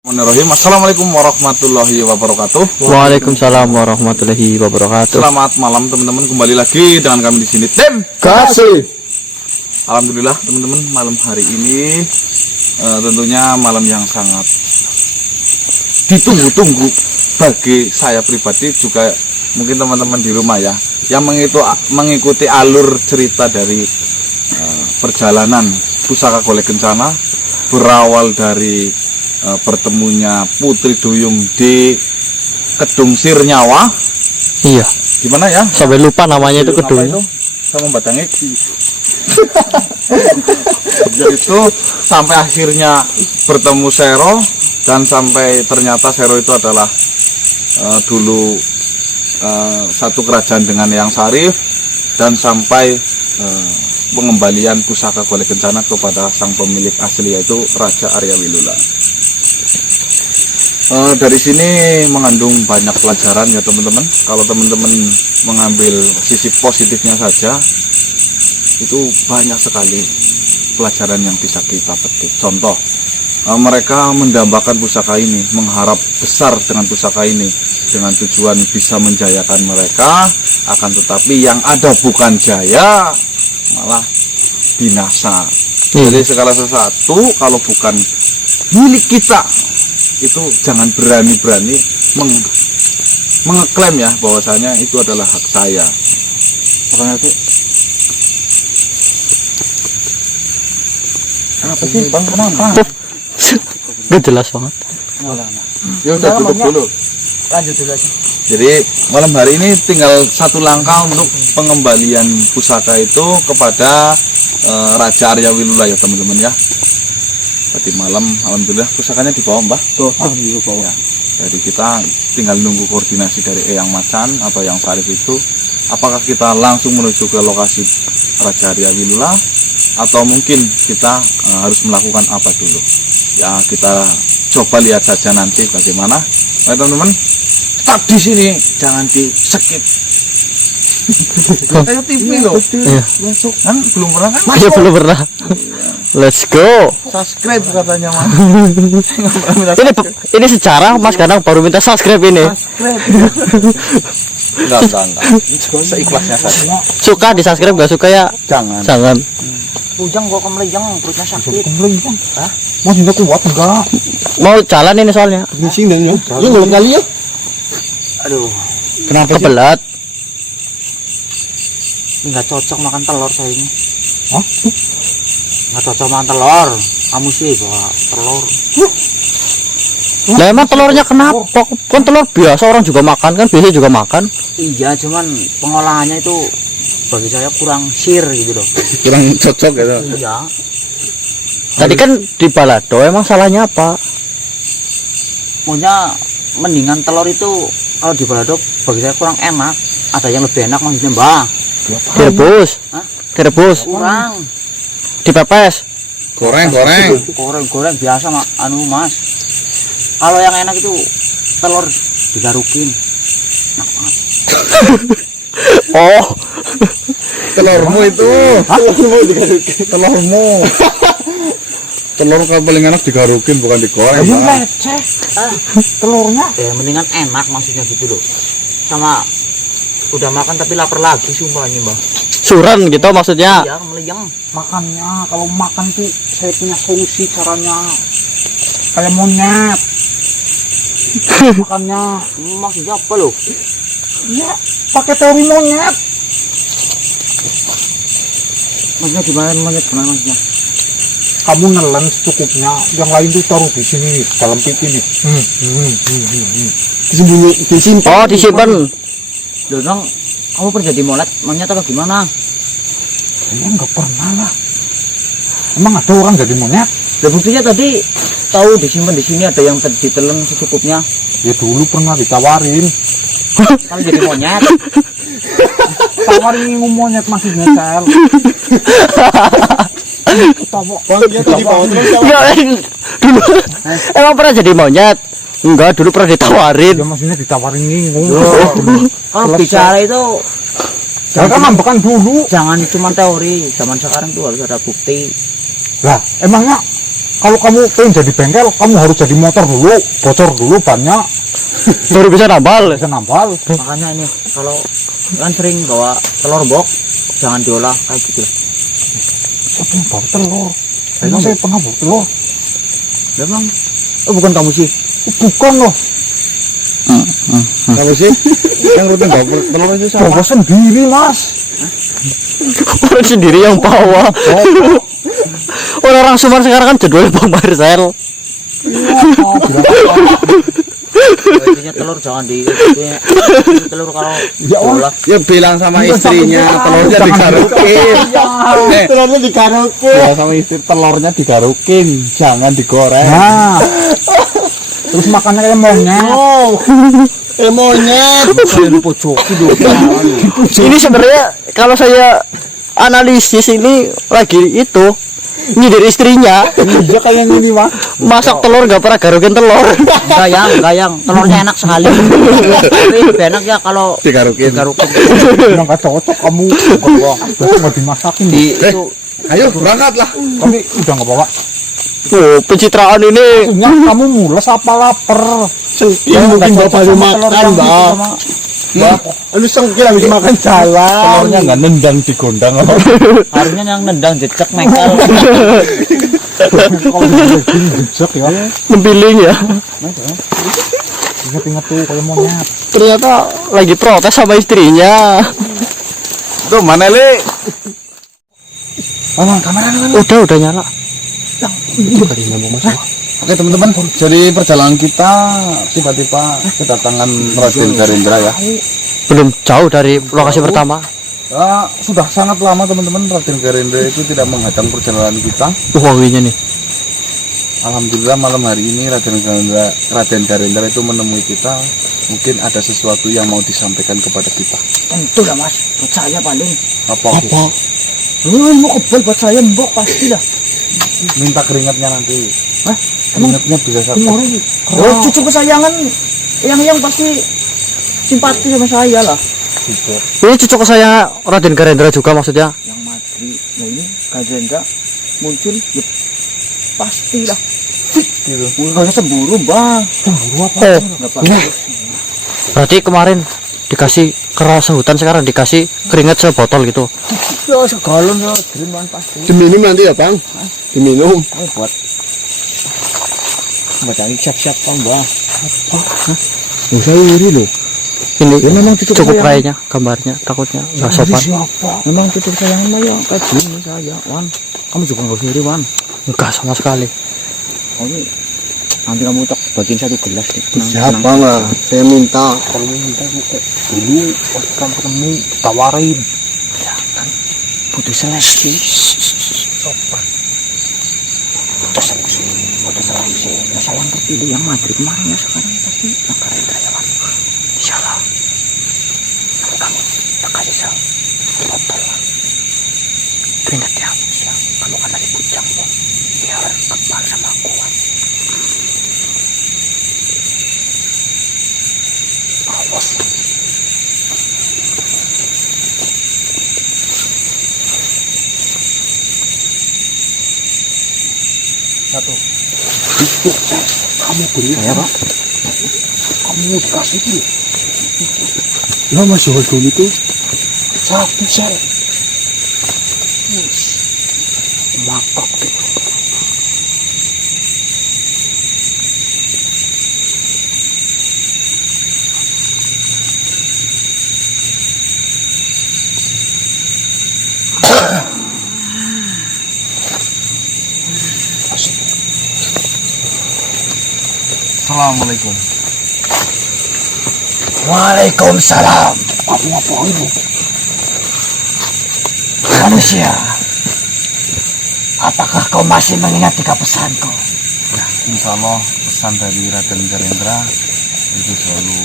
Bismillahirrahmanirrahim. Assalamualaikum warahmatullahi wabarakatuh. Waalaikumsalam warahmatullahi wabarakatuh. Selamat malam teman-teman, kembali lagi dengan kami di sini tim Kasih. Alhamdulillah teman-teman, malam hari ini tentunya malam yang sangat ditunggu-tunggu bagi saya pribadi, juga mungkin teman-teman di rumah ya, yang mengikuti alur cerita dari perjalanan Pusaka Golek Kencana, berawal dari bertemunya Putri Duyung di Kedung Sirnyawa. Iya. Gimana ya? Sampai lupa namanya itu kedung. Itu? Sama Batang Eki. Itu sampai akhirnya bertemu Sero, dan sampai ternyata Sero itu adalah dulu satu kerajaan dengan Yang Sarif, dan sampai pengembalian Pusaka Golek Kencana kepada sang pemilik asli, yaitu Raja Arya Wilula. Dari sini mengandung banyak pelajaran ya teman-teman. Kalau teman-teman mengambil sisi positifnya saja, itu banyak sekali pelajaran yang bisa kita petik. Contoh, mereka mendambakan pusaka ini, mengharap besar dengan pusaka ini, dengan tujuan bisa menjayakan mereka. Akan tetapi yang ada bukan jaya, malah binasa. Jadi segala sesuatu kalau bukan milik kita, itu jangan berani-berani mengeklaim ya bahwasanya itu adalah hak saya. Makanya itu apa sih bang, kenapa? Gak jelas banget. Ya udah tutup dulu. Lanjut dulu aja. Jadi malam hari ini tinggal satu langkah untuk pengembalian pusaka itu kepada Raja Arya Wilula ya teman-teman ya. Tadi malam alhamdulillah pusakanya dibawa Mbah. Ya. Jadi kita tinggal nunggu koordinasi dari Eyang Macan atau Yang Sarif itu, apakah kita langsung menuju ke lokasi Raja Arya Wilula atau mungkin kita harus melakukan apa dulu. Ya kita coba lihat saja nanti bagaimana. Baik teman-teman, tetap di sini, jangan di skip. Kayak TV loh. Iya. Masuk kan belum pernah kan? Iya belum pernah. Let's go. Subscribe katanya Mas. Ini sejarah Mas Ganang baru minta subscribe ini. Enggak. Seikhlasnya saja. Suka di subscribe, gak suka ya Jangan. jangan. Bujang gua kemelejang, perutnya sakit. Kemelejang. Hah? Mas ini kuat enggak? Mau jalan ini soalnya. Bising dan ya. Lu belum kali ya? Aduh, Kenapa sih? Kebelat. nggak cocok makan telur saya ini. Hah? Nggak cocok makan telur. Kamu sih bawa telur. Lah emang telurnya kenapa? Kan telur biasa orang juga makan kan, biasa juga makan. Iya, cuman pengolahannya itu bagi saya kurang sir gitu loh. Kurang cocok gitu. Iya. Tadi kan di balado, emang salahnya apa? Punya mendingan telur itu kalau di balado bagi saya kurang enak. Ada yang lebih enak maksudnya Mbah. Direbus. Hah? Direbus. Kurang. Dipepes. Goreng. Goreng biasa Mas. Kalau yang enak itu telur digarukin. Enak banget. Oh, Telurmu itu. Telurmu. Telur kalau paling enak digarukin bukan digoreng. Leceh. Telurnya ya mendingan enak maksudnya gitu loh. Sama udah makan tapi lapar lagi sumpahnya Mbak. suran gitu maksudnya. Iya, melejang. Makannya, kalau makan tuh saya punya solusi caranya, kayak monyet makannya. Maksudnya apa loh? Ya pakai teori monyet. Maksudnya gimana monyet, gimana maksudnya? Kamu nelen secukupnya, yang lain tuh taruh di sini nih, dalam pipi nih. Disimpan. Oh, disimpan. Loh dong, kamu pernah jadi monyet atau gimana? Emang nggak pernah lah. Emang ada orang jadi monyet? Lah buktinya tadi tahu disimpan di sini, ada yang ditelan secukupnya. Ya dulu pernah ditawarin. Kamu jadi monyet. Tawarin monyet masih nyesel. Bang, dia tadi bawa terus. Enggak, dulu emang pernah jadi monyet? Enggak, dulu pernah ditawarin. Ya maksudnya ditawarin ngingung. Kalau bicara itu Ya kan ngambekan dulu. jangan cuma teori, zaman sekarang tuh harus ada bukti. Lah, emangnya kalau kamu pengen jadi bengkel, kamu harus jadi motor dulu, bocor dulu banyak, Baru bisa nambal. bisa nambal. Makanya ini kalau kan sering bawa telur bok, jangan diolah kayak gitu. Siapa yang bawa telur? Emang saya pernah bawa telur? Memang, oh bukan kamu sih. Bukan loh, Kamu sih yang rutin bawa telur itu siapa? bawa sendiri mas. Orang sendiri yang bawa. Orang Suman sekarang kan jadwalnya Bang Marcel. Oh, bilang apa? Intinya telur jangan di telur kalau Ya Allah. diolah. Ya bilang sama istrinya telurnya digarukin. Telurnya digarukin. Ya sama istri telurnya digarukin, jangan digoreng. Nah, terus makannya kayak monyet. Monyet. Ini sebenarnya kalau saya analisis ini lagi itu nyindir istrinya Iya kayak gini mah. masak telur nggak pernah garukin telur. Gayang, telurnya enak sekali. Tapi lebih enak ya kalau Digarukin. digarukin. Yang nggak cocok kamu. Terus nggak dimasakin. Itu Ayo berangkat lah. Tapi udah nggak bawa. Tuh pencitraan ini. Maksudnya kamu mules apa lapar? Ya mungkin bapaknya makan, Bang. Lu sengkil habis makan jalan. Telurnya nggak nendang di gondang. harusnya yang nendang jejak mengkal. Kalau begini jejak ya. Mempiling ya. Ingat-ingat tuh kayak monyet. Ternyata lagi protes sama istrinya. Tuh mana le? Kamera. Udah nyala. Oke teman-teman, jadi perjalanan kita tiba-tiba kedatangan Raden Garendra ya. Belum jauh dari lokasi pertama. Sudah sangat lama teman-teman Raden Garendra itu tidak menghadang perjalanan kita. Wanginya nih. Alhamdulillah malam hari ini Raden Garendra itu menemui kita. Mungkin ada sesuatu yang mau disampaikan kepada kita. Tentu lah mas, buat saya paling. Apa? Mau kebal buat saya mbok pasti lah. Minta keringatnya nanti. Hah? Keringatnya bisa satu. Oh cucu kesayangan, yang pasti simpati sama saya lah. Ini cocok saya Raden Garendra juga maksudnya. Yang mati, nah ini Gajendra muncul, ya pastilah. Gitu. Kalau semburu bang. Cemburu apa? Nggak bagus. Berarti kemarin dikasih keras hutan, sekarang dikasih keringat sebotol gitu. Ya segalon ya, diriman pasti. Diminum nanti ya bang? Diminum. Buat bacaan siap-siap kan bang. Saya iri loh. Ini memang cukup cukup sayang. kayaknya gambarnya, takutnya nggak sopan. Siapa? Memang cucu kesayangan mah ya kayak gini saya Wan. Kamu juga nggak sendiri Wan. Enggak sama sekali. Oh, ini nanti kamu tak bagiin satu gelas nih. Siapa lah? Saya minta. Kalau minta dulu pas kamu ketemu tawarin. Butuh seleksi. Sopan. Butuh seleksi. Nah, saya yang terpilih yang Madrid kemarin ya sekarang pasti yang Garendra ya Wan. Insyaallah. Kamu tak kasih sel. Botol. Keringat ya. Kamu kan tadi bujang ya. Biar kebal sama kuat. Awas. Satu. Itu kamu beri Saya Pak. kamu dikasih dulu. Lah Mas Johan itu Satu sel. Makak deh. Assalamualaikum. Waalaikumsalam. Kamu ngapain lu? Manusia. Apakah kau masih mengingat 3 pesanku? Ya, insya Allah pesan dari Raden Garendra itu selalu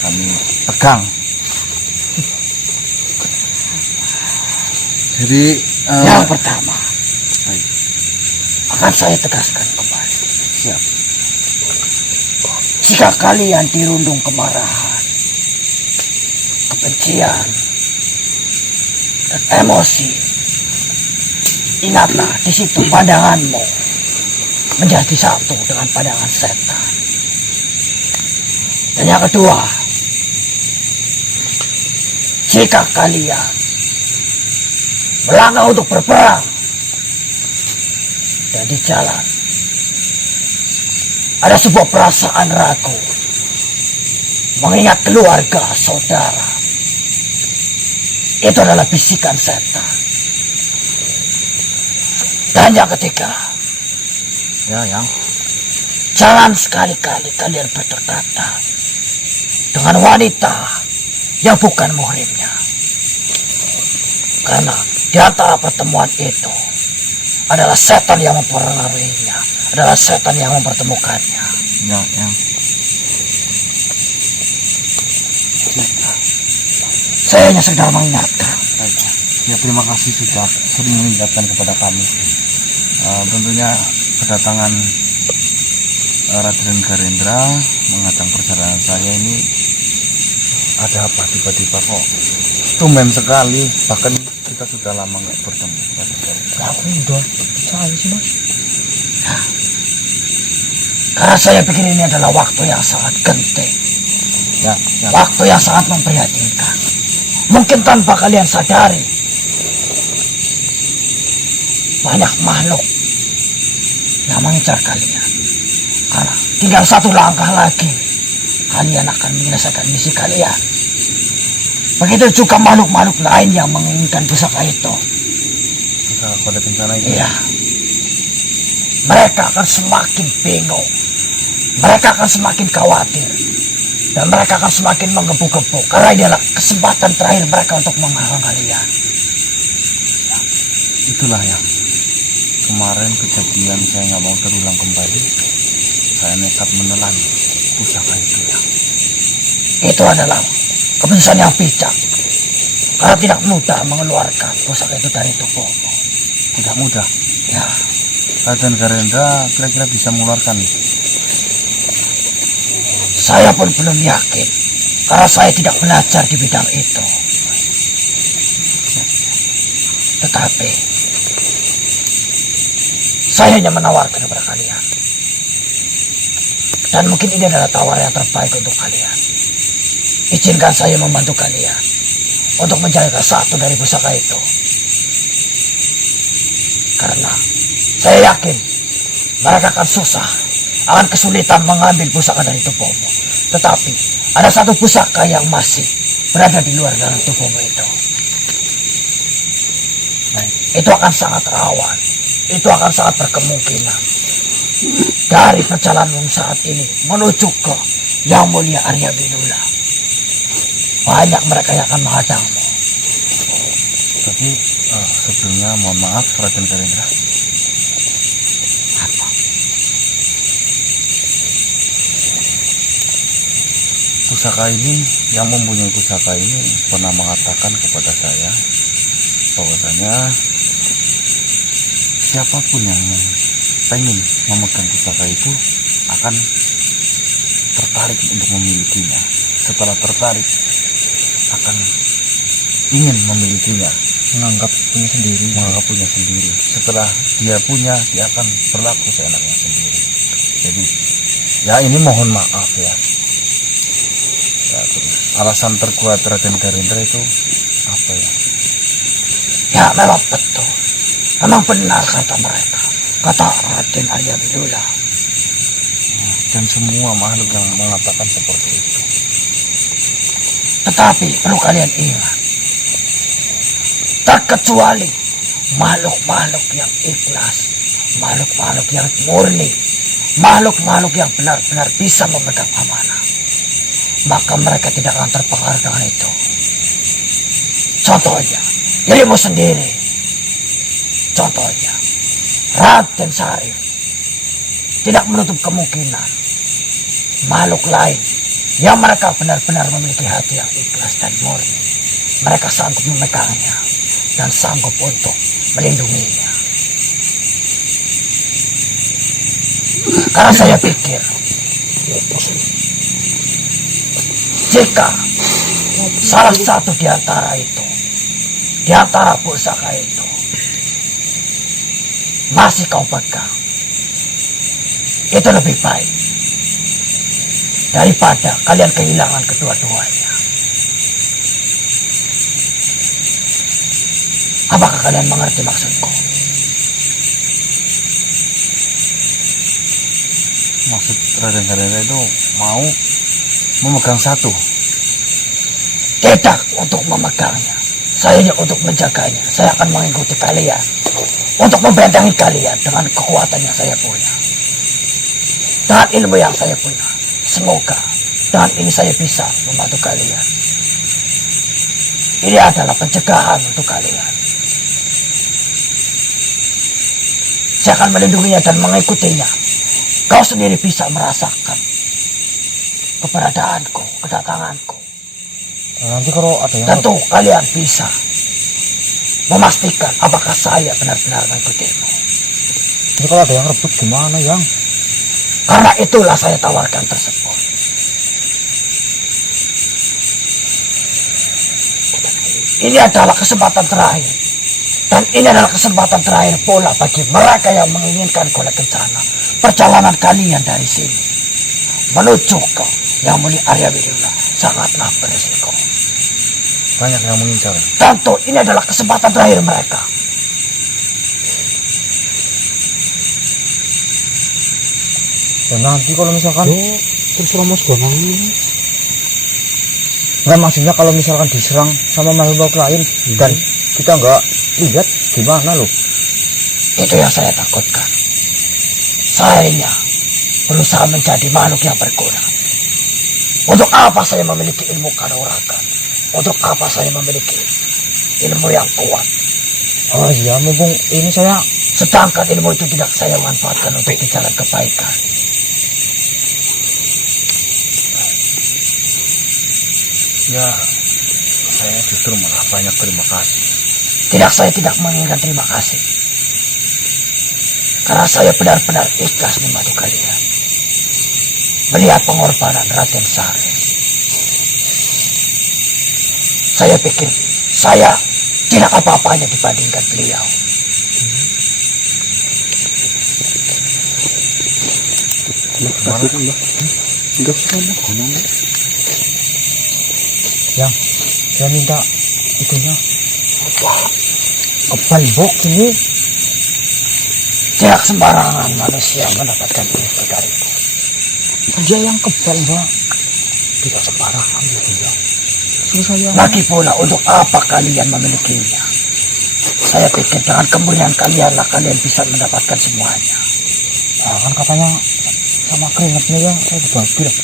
kami pegang. Jadi Yang pertama, baik. akan saya tegaskan kembali. Siap. Jika kalian dirundung kemarahan, kebencian, dan emosi, ingatlah di situ pandanganmu menjadi satu dengan pandangan setan. Dan yang kedua, jika kalian melangkah untuk berperang dan di jalan ada sebuah perasaan ragu mengingat keluarga, saudara, itu adalah bisikan setan. Dan yang ketiga, Ya, Yang. jangan sekali-kali kalian berdekatan dengan wanita yang bukan muhrimnya. Karena di antara pertemuan itu adalah setan yang mempengaruhinya, adalah setan yang mempertemukannya. Ya, Yang. Saya hanya sekedar mengingatkan. Ya, terima kasih sudah sering mengingatkan kepada kami. Tentunya kedatangan Raden Garendra mengatang perjalanan saya ini ada apa tiba-tiba kok tumben sekali, bahkan kita sudah lama nggak bertemu. Aku udah saya sih mas. Karena saya pikir ini adalah waktu yang sangat genting, Ya, waktu yang sangat memprihatinkan. Mungkin tanpa kalian sadari, banyak makhluk yang mengejar kalian. Karena tinggal satu langkah lagi, kalian akan menyelesaikan misi kalian. Begitu juga makhluk-makhluk lain yang menginginkan pusaka itu. kita pada bencana itu. Iya. Mereka akan semakin bingung. Mereka akan semakin khawatir. Dan mereka akan semakin menggebu-gebu. Karena ini adalah kesempatan terakhir mereka untuk menghalang kalian. Itulah yang kemarin kejadian saya nggak mau terulang kembali. Saya nekat menelan pusaka itu ya. Itu adalah keputusan yang bijak. Karena tidak mudah mengeluarkan pusaka itu dari tubuhmu. Tidak mudah. Ya, Raden Garendra kira-kira bisa mengeluarkan. saya pun belum yakin. Karena saya tidak belajar di bidang itu. Tetapi saya hanya menawarkan kepada kalian. Dan mungkin ini adalah tawaran yang terbaik untuk kalian. Izinkan saya membantu kalian untuk menjaga satu dari pusaka itu. Karena saya yakin mereka akan susah, akan kesulitan mengambil pusaka dari tubuhmu. Tetapi ada satu pusaka yang masih berada di luar dalam tubuhmu itu. Itu akan sangat rawan. Itu akan sangat berkemungkinan dari perjalananmu saat ini menuju ke Yang Mulia Arya Winula. Banyak mereka yang akan menghadangmu. Tapi sebelumnya mohon maaf Raden Garendra. Apa? Pusaka ini, yang mempunyai pusaka ini pernah mengatakan kepada saya bahwasanya siapapun yang pengen memegang pusaka itu akan tertarik untuk memilikinya. Setelah tertarik akan ingin memilikinya, menganggap punya sendiri. Setelah dia punya, dia akan berlaku seenaknya sendiri. Jadi ya ini mohon maaf ya. Ya, terus alasan terkuat Raden Garendra itu apa ya? Ya memang betul. Memang benar kata mereka. Kata Raden Arya Winula. Dan semua makhluk yang mengatakan seperti itu. Tetapi perlu kalian ingat. Terkecuali makhluk-makhluk yang ikhlas. Makhluk-makhluk yang murni. Makhluk-makhluk yang benar-benar bisa memegang amanah. Maka mereka tidak akan terpengaruh dengan itu. Contohnya, dirimu sendiri. Contohnya, Raden Syarif tidak menutup kemungkinan makhluk lain yang mereka benar-benar memiliki hati yang ikhlas dan murni. Mereka sanggup memegangnya dan sanggup untuk melindunginya. Karena saya pikir jika salah satu di antara itu, di antara pusaka itu masih kau pegang, Itu lebih baik daripada kalian kehilangan kedua-duanya. Apakah kalian mengerti maksudku? Maksud Raden Karendra itu mau memegang satu. Tidak untuk memegangnya. Saya hanya untuk menjaganya. Saya akan mengikuti kalian untuk membentengi kalian dengan kekuatan yang saya punya, dengan ilmu yang saya punya. Semoga dengan ini saya bisa membantu kalian. Ini adalah pencegahan untuk kalian. Saya akan melindunginya dan mengikutinya. Kau sendiri bisa merasakan keberadaanku, kedatanganku. Nanti kalau ada yang Tentu kalian bisa memastikan apakah saya benar-benar mengikutimu. nanti kalau ada yang rebut gimana, Yang? Karena itulah saya tawarkan tersebut. Ini adalah kesempatan terakhir. Dan ini adalah kesempatan terakhir pula bagi mereka yang menginginkan golek kencana. Perjalanan kalian dari sini menuju ke Yang Mulia Arya Widula sangatlah berisiko. Banyak yang mengincar. Tentu ini adalah kesempatan terakhir mereka. Dan nanti kalau misalkan Terserah Mas Ganang ini. nggak, maksudnya kalau misalkan diserang sama makhluk lain dan kita nggak lihat, gimana loh? Itu yang saya takutkan. Saya hanya berusaha menjadi makhluk yang berguna. Untuk apa saya memiliki ilmu kanuragan? Untuk apa saya memiliki ilmu yang kuat? Oh iya, mumpung ini saya Sedangkan ilmu itu tidak saya manfaatkan untuk di jalan kebaikan. ya saya justru malah banyak terima kasih. Saya tidak menginginkan terima kasih. Karena saya benar-benar ikhlas membantu kalian. Melihat pengorbanan Raden Sari. Saya pikir saya tidak apa-apanya dibandingkan beliau. Yang saya minta itunya kebal bok ini. Tidak sembarangan manusia mendapatkan ilmu dariku. Dia yang kebal, Mbak. Tidak sembarangan gitu ya. Terus saya Lagi pula untuk apa kalian memilikinya? Saya pikir dengan kemurnian kalianlah kalian bisa mendapatkan semuanya. kan katanya sama keringatnya ya saya dibagi lah.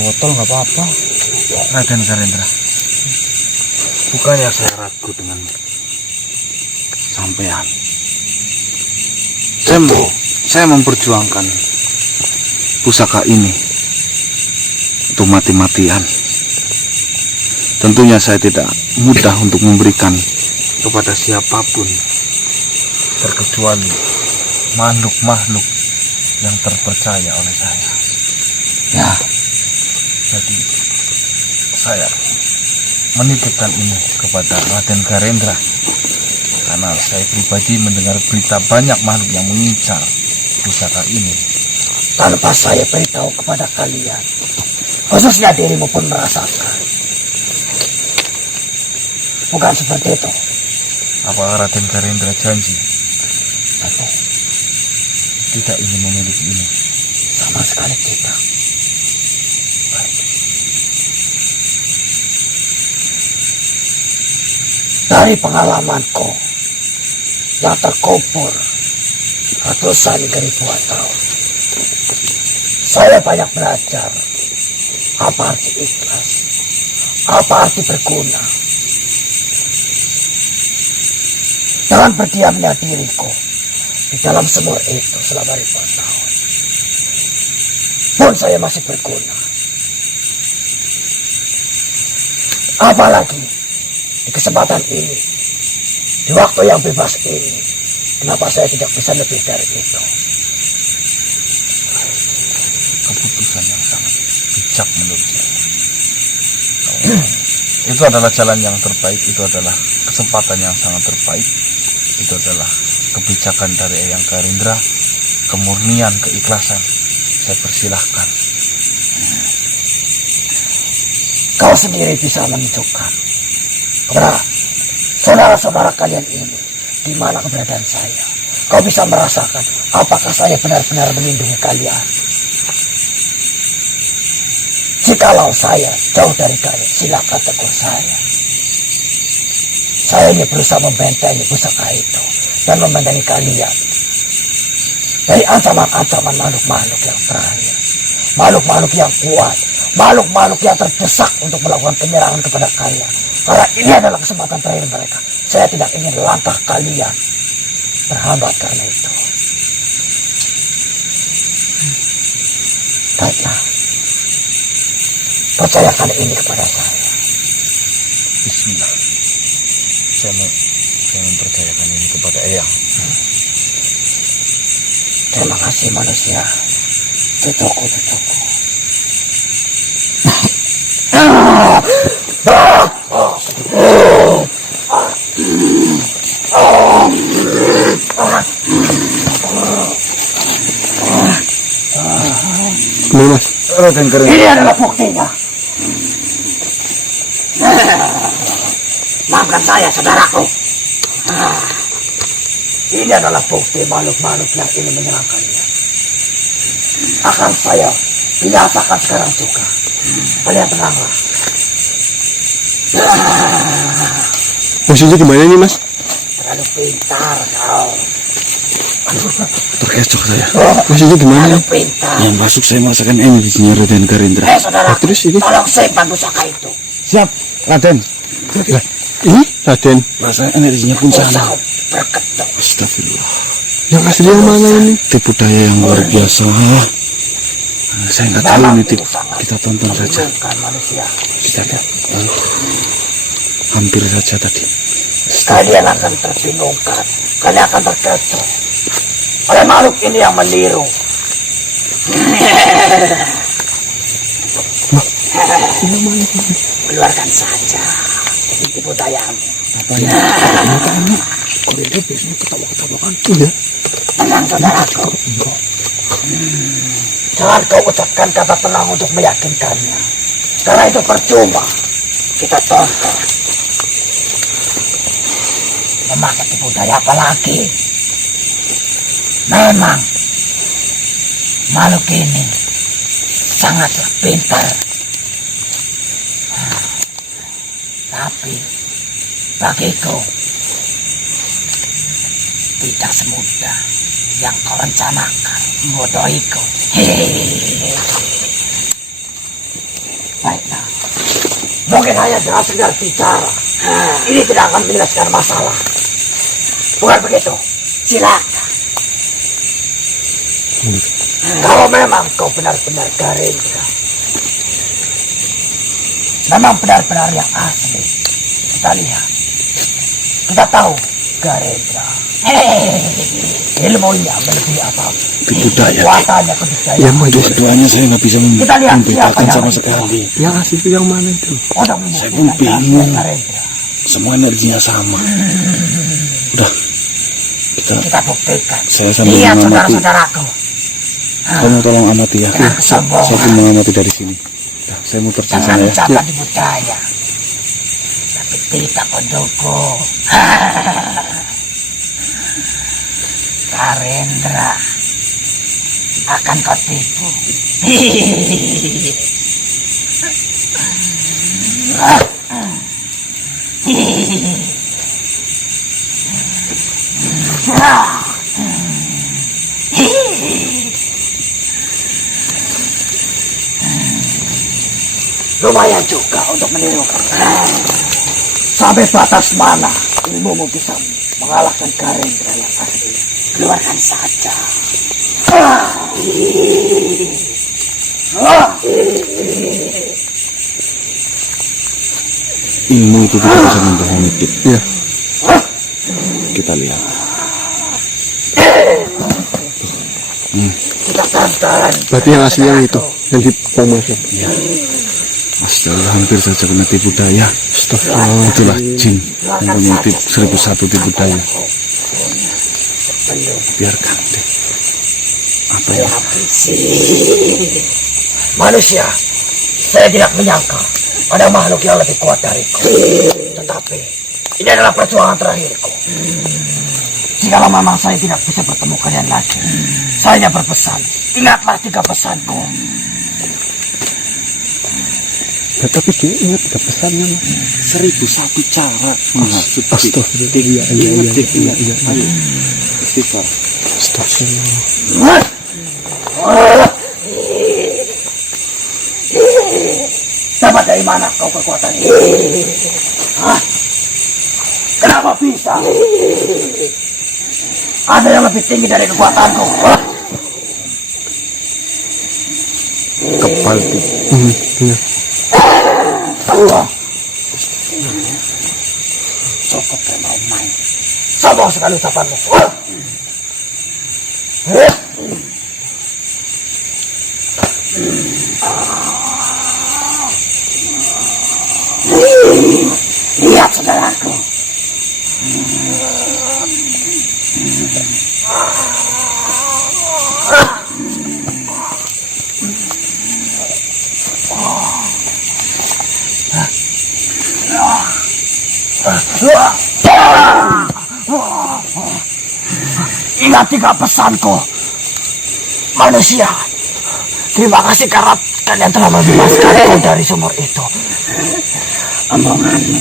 Botol nggak apa-apa. Raden Karendra, bukannya saya ragu dengan sampean. Saya memperjuangkan pusaka ini untuk mati-matian. Tentunya saya tidak mudah untuk memberikan kepada siapapun, terkecuali makhluk-makhluk yang terpercaya oleh saya. Ya, Jadi saya menitipkan ini kepada Raden Karendra karena saya pribadi mendengar berita banyak makhluk yang mengincar pusaka ini. tanpa saya beritahu kepada kalian, khususnya dirimu pun merasakan. Bukan seperti itu. Apakah Raden Karendra janji Tentu, tidak ingin memiliki ini? sama sekali tidak. Dari pengalamanku yang terkubur ratusan hingga ribuan tahun, saya banyak belajar apa arti ikhlas, apa arti berguna. Dengan berdiamnya diriku di dalam sumur itu selama ribuan tahun, pun saya masih berguna. Apalagi di kesempatan ini, di waktu yang bebas ini, kenapa saya tidak bisa lebih dari itu? Keputusan yang sangat bijak menurut saya. Itu adalah jalan yang terbaik, itu adalah kesempatan yang sangat terbaik, itu adalah kebijakan dari Eyang Karendra kemurnian, keikhlasan, saya persilahkan. Kau sendiri bisa menunjukkan kepada saudara-saudara kalian ini di mana keberadaan saya. Kau bisa merasakan apakah saya benar-benar melindungi kalian. Jikalau saya jauh dari kalian, silakan tegur saya. Saya ini berusaha membentengi pusaka itu dan membentengi kalian dari ancaman-ancaman makhluk-makhluk yang terakhir, makhluk-makhluk yang kuat, makhluk-makhluk yang terdesak untuk melakukan penyerangan kepada kalian. Karena ini adalah kesempatan terakhir mereka. Saya tidak ingin langkah kalian terhambat karena itu. Baiklah, percayakan ini kepada saya. Bismillah. Saya mempercayakan ini kepada Eyang. Terima kasih manusia, cucuku. Mas, Raden Karin. Ini adalah buktinya. Maafkan saya, saudaraku. Ini adalah bukti makhluk-makhluk yang ingin menyerang kalian. Akan saya binasakan sekarang juga. Kalian tenanglah. Maksudnya gimana nih, Mas? Terlalu pintar kau. Terkecoh saya. Maksudnya gimana? Terlalu pintar. Yang masuk saya merasakan energinya Raden Karindra. Saudara, Terus ini? tolong simpan pusaka itu. Siap, Raden. Lah, ini Raden. Rasanya energinya pun Usah sama. berketuk. Astagfirullah. Yang asli yang mana ini? Tipu daya yang luar biasa. Saya nggak tahu ini tipu. Kita tonton saja. Manusia. Kita lihat. Hampir saja tadi. Kalian akan terbingungkan. Kalian akan terkecoh oleh makhluk ini yang meniru. Keluarkan saja tipu dayamu. Dia biasanya ketawa-ketawa kan? Iya. Tenang, saudaraku. Jangan kau ucapkan kata tenang untuk meyakinkannya. Karena itu percuma. Kita tonton. Memakai tipu daya apa lagi? Memang makhluk ini sangatlah pintar. Tapi bagiku tidak semudah yang kau rencanakan membodohiku. Baiklah, mungkin hanya dengan sekedar bicara ini tidak akan menyelesaikan masalah. Bukan begitu? Silakan. Kalau memang kau benar-benar Garendra, memang benar-benar yang asli, kita lihat, kita tahu Garendra ilmunya melebihi apa-apa. Tipu daya. Kekuatannya, kedikdayaan. Yang dua-duanya saya nggak bisa Kita lihat membedakan siapa sama yang sekali. Yang asli itu yang mana itu? Saya pun bingung. Semua energinya sama. Udah, kita buktikan. saya sambil Lihat mengamati. saudara-saudaraku. Kamu tolong amati ya. Jangan kesombongan. Saya pun mengamati dari sini. Udah, saya mau pergi Jangan sana ya. ucapan tipu daya, tapi tidak mendukung. Garendra akan kau tipu. Lumayan juga untuk meniru. Sampai batas mana ilmumu bisa mengalahkan Garendra yang asli? Keluarkan saja. Ilmu itu tidak bisa membohongi kita. Iya. Kita lihat. Kita tonton. Berarti yang asli yang itu, yang di Pemasan. Ya. Astaga, hampir saja kena tipu daya. Astagfirullah. Itulah jin yang punya 1001 tipu daya. Biarkan deh. Apa ya? Manusia, saya tidak menyangka ada makhluk yang lebih kuat dariku. Tetapi ini adalah perjuangan terakhirku. Jikalau memang saya tidak bisa bertemu kalian lagi, saya hanya berpesan, ingatlah 3 pesanku. Ya, tapi dia ingat 3 pesannya mas. 1001 cara menghasut. Astagfirullah. Iya. Ayo, istighfar. Astagfirullah. Dapat dari mana kau kekuatan ini? Hah? Kenapa bisa? Ada yang lebih tinggi dari kekuatanku. Hah? Kepal Iya. Allah. Cukup main-main. Sombong sekali ucapanmu. Hah? Lihat saudaraku. Ingat 3 pesanku. Manusia, terima kasih karena kalian telah membebaskanku dari sumur itu. Omonganmu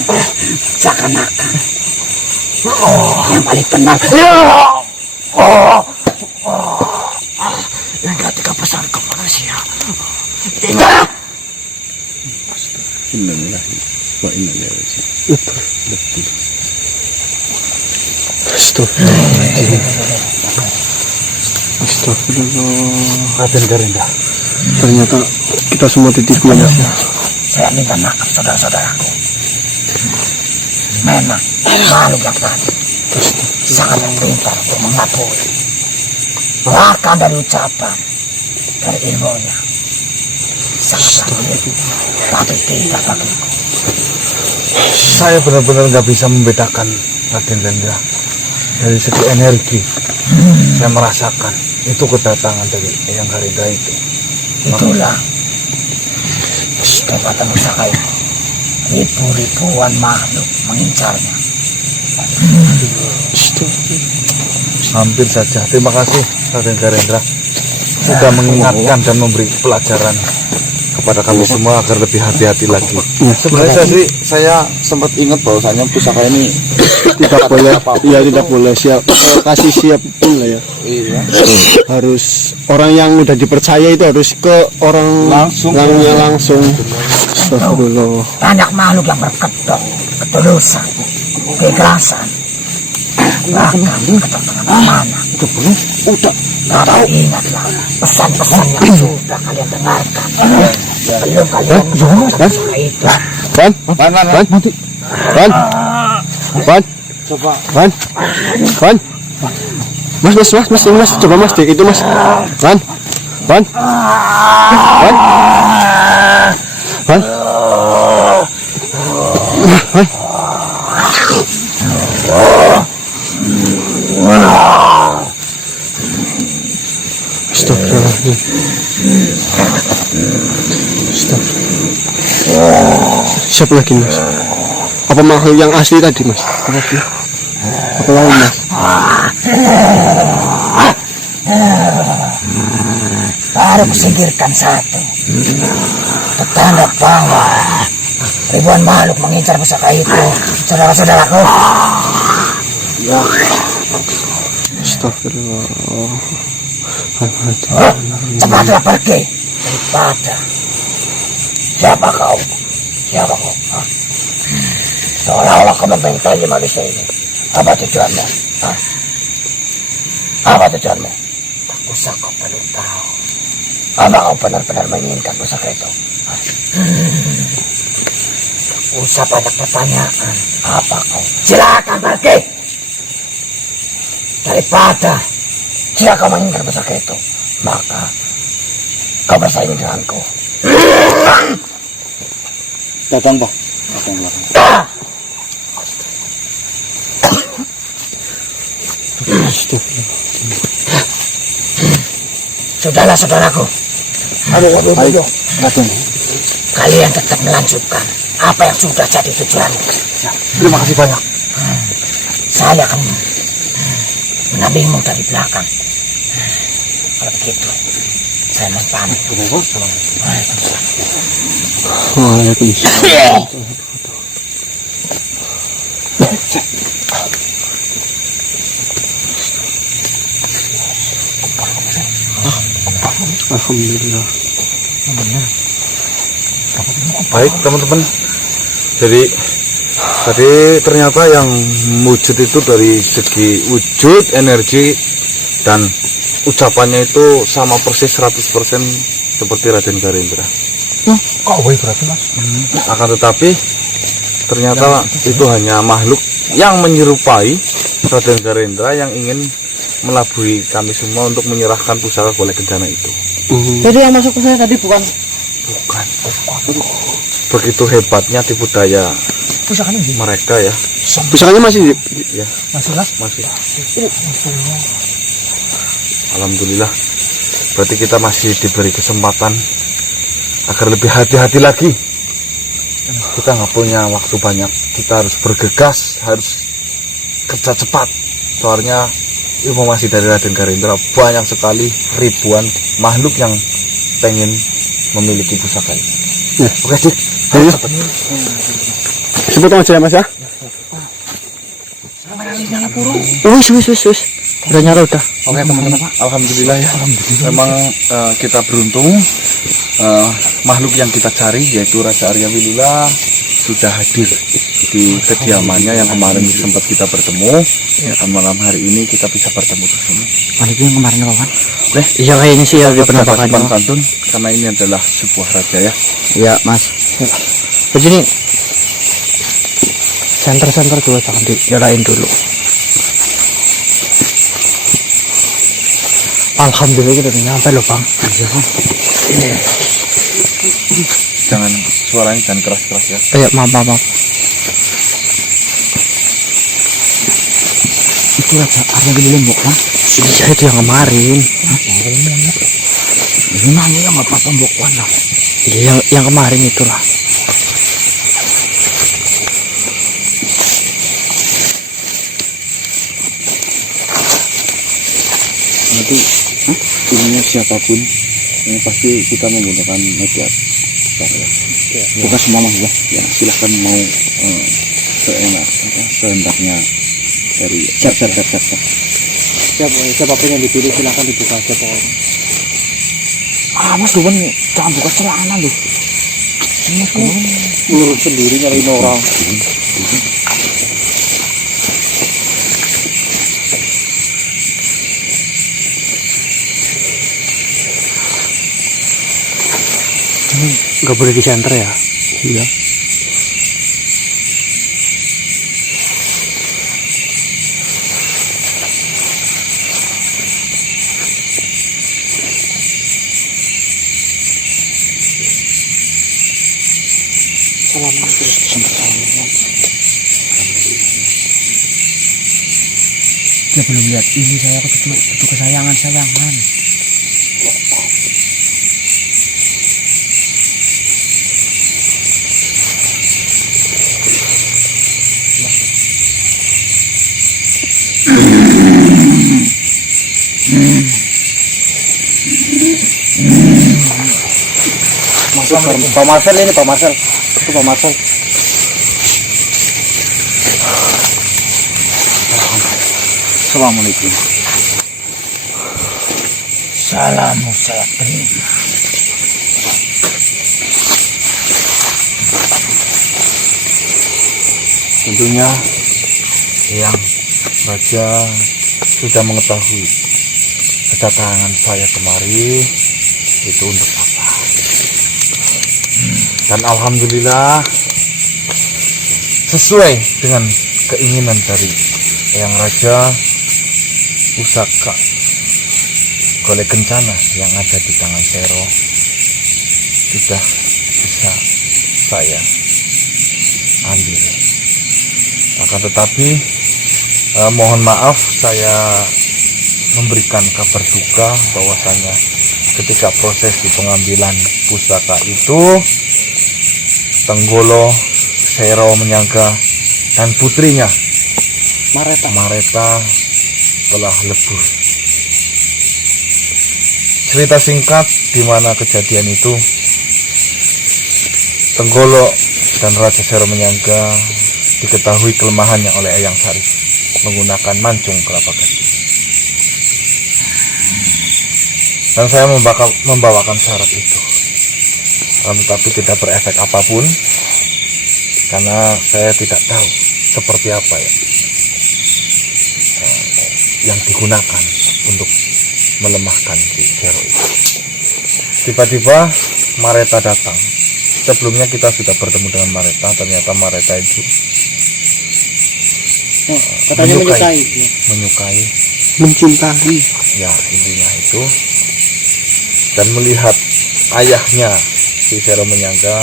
seakan-akan yang paling benar. Ingat 3 pesanku manusia. Ingat. Innalillahi wa inna ilaihi raji'un. Astagfirullah. Raden Garenda, Ternyata kita semua ditipu ya. Saya minta maaf saudara-saudaraku. Memang makhluk yang tadi sangat pintar untuk mengakui. Bahkan dari ucapan, dari ilmunya sangat bagus. Tapi tidak bagiku. saya benar-benar nggak bisa membedakan Raden Garenda. Dari segi energi, saya merasakan itu kedatangan dari Eyang Garenda itu. Itulah kekuatan pusaka itu. Ribu-ribuan makhluk mengincarnya. Hampir saja. Terima kasih Raden Garendra sudah mengingatkan dan memberi pelajaran kepada kami semua agar lebih hati-hati lagi. Sebenarnya sih saya sempat ingat bahwasanya pusaka ini Tidak boleh. Iya, tidak boleh siap. Kasih siap pun lah ya. iya, Harus orang yang udah dipercaya itu harus ke orang Langsung. orangnya langsung. Astagfirullah. Banyak makhluk yang berkedok, ketulusan, keikhlasan, bahkan ketenangan amanah. Itu boleh. Udah. Tapi ingatlah pesan-pesan yang sudah kalian dengarkan. Belum kalian menggunakan pusaka itu. Ban. Coba Ban. Mas, ini mas, coba mas, dek itu mas. Ban. Astagfirullahaladzim. Siapa lagi mas? Apa makhluk yang asli tadi mas? Apa lain mas? Baru kusingkirkan satu. Petanda bahwa ribuan makhluk mengincar pusaka itu. Saudara-saudaraku. Astagfirullah. Cepatlah pergi daripada. Siapa kau? Hah? Seolah-olah kau membentengi manusia ini. Apa tujuanmu? Hah? Apa tujuanmu? Tak usah kau perlu tahu. Apa kau benar-benar menginginkan pusaka itu? Hah? Tak usah banyak pertanyaan. Apa kau? Silakan pergi. Daripada jika kau menginginkan pusaka itu, maka kau bersaing denganku. datang Pak. Datang belakang. Sudahlah saudaraku. Aduh. Raden. Kalian tetap melanjutkan apa yang sudah jadi tujuan. Ya, terima kasih banyak. Saya akan menampingmu dari belakang. Kalau begitu, saya mau pamit. Waalaikumsalam. Alhamdulillah. Baik teman-teman, jadi tadi ternyata yang wujud itu dari segi wujud, energi, dan ucapannya itu sama persis 100% seperti Raden Garendra. Kok baik berarti mas? Akan tetapi ternyata itu hanya makhluk yang menyerupai Raden Garendra yang ingin melabui kami semua untuk menyerahkan pusaka Golek Kencana itu. Jadi yang masuk ke saya tadi bukan? Bukan. Begitu hebatnya tipu daya Pusakanya gimana? mereka ya. Pusakanya masih Ya, Masih mas? masih. Alhamdulillah. Berarti kita masih diberi kesempatan agar lebih hati-hati lagi. Kita nggak punya waktu banyak. Kita harus bergegas, harus kerja cepat. Soalnya informasi dari Raden Garendra banyak sekali, ribuan makhluk yang pengen memiliki pusaka ini. Ya. Oke, Cik. Ayo. Sebut aja ya mas ya. Wis. Udah nyala udah. Oke teman-teman, alhamdulillah ya. Memang kita beruntung, makhluk yang kita cari yaitu Raja Arya Wilula sudah hadir di kediamannya yang kemarin sempat kita bertemu. Ya kan malam hari ini kita bisa bertemu di sini. Mana itu yang kemarin apa kan? Oke, Iya kayaknya sih ya di penampakan. sopan santun karena ini adalah sebuah raja ya. Iya mas. Begini. Center dulu, jangan dinyalain dulu. Alhamdulillah kita udah nyampe loh bang. Iya bang. Jangan suaranya jangan keras-keras ya. Maaf. Itu Raja Arya Wilula mbok bang. Iya itu yang kemarin. Ini nanya yang apa mbok lah. Iya yang kemarin itulah. Nanti ininya siapapun, ini pasti kita menggunakan media bukan semua mas ya, silahkan mau sehendaknya dari siap. Siapapun yang dipilih silahkan dibuka aja pokoknya. Mas Duan jangan buka celana loh. Mas menurut sendiri nyariin orang. Nggak boleh di center ya. Iya. Dia belum lihat ini saya itu kesayangan. Pak Marcel ini Pak Marcel. Itu Pak Marcel. Assalamualaikum. Salamu saya terima. tentunya yang Raja sudah mengetahui kedatangan saya kemari itu untuk apa. Dan alhamdulillah sesuai dengan keinginan dari yang Raja, pusaka Golek Kencana yang ada di tangan Sero sudah bisa saya ambil. Akan tetapi mohon maaf saya memberikan kabar duka bahwasanya ketika prosesi pengambilan pusaka itu, Tenggolo, Sero Menyangga, dan putrinya Mareta telah lebur. Cerita singkat di mana kejadian itu, Tenggolo dan Raja Sero Menyangga diketahui kelemahannya oleh Eyang Sarif menggunakan mancung kelapa gading. Dan saya membawakan syarat itu, tetapi tidak berefek apapun karena saya tidak tahu seperti apa yang digunakan untuk melemahkan si Sero itu. Tiba-tiba Mareta datang. Sebelumnya kita sudah bertemu dengan Mareta. Ternyata Mareta itu katanya menyukai. Mencintai. Ya, intinya itu. Dan melihat ayahnya si Sero Menyangga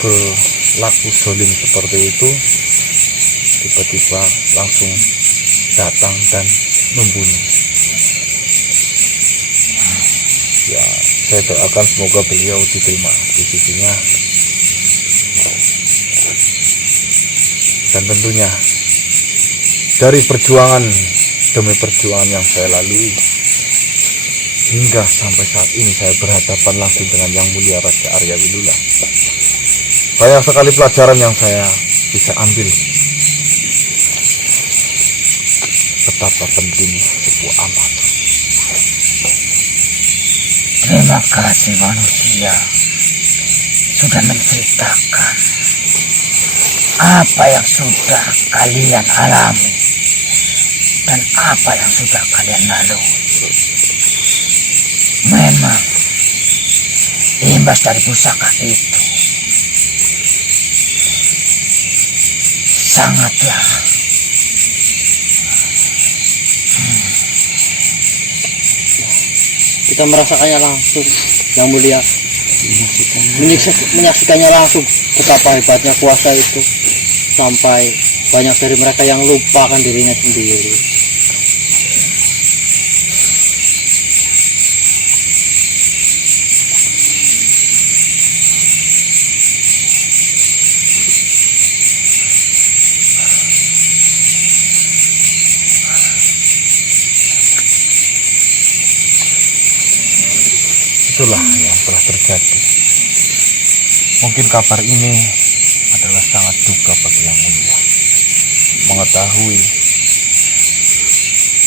berlaku zolim seperti itu, tiba-tiba langsung datang dan membunuh. Ya, saya doakan semoga beliau diterima di sisinya. Dan tentunya dari perjuangan demi perjuangan yang saya lalui, hingga sampai saat ini saya berhadapan langsung dengan Yang Mulia Raja Arya Wilula. Banyak sekali pelajaran yang saya bisa ambil. Betapa pentingnya sebuah amal. Terima kasih manusia sudah menceritakan apa yang sudah kalian alami dan apa yang sudah kalian lalui. Memang imbas dari pusaka itu sangatlah Kita merasakannya langsung, Yang Mulia. Menyaksikannya langsung betapa hebatnya kuasa itu, sampai banyak dari mereka yang lupakan dirinya sendiri. Itulah yang telah terjadi. Mungkin kabar ini adalah sangat duka bagi Yang Mulia. Mengetahui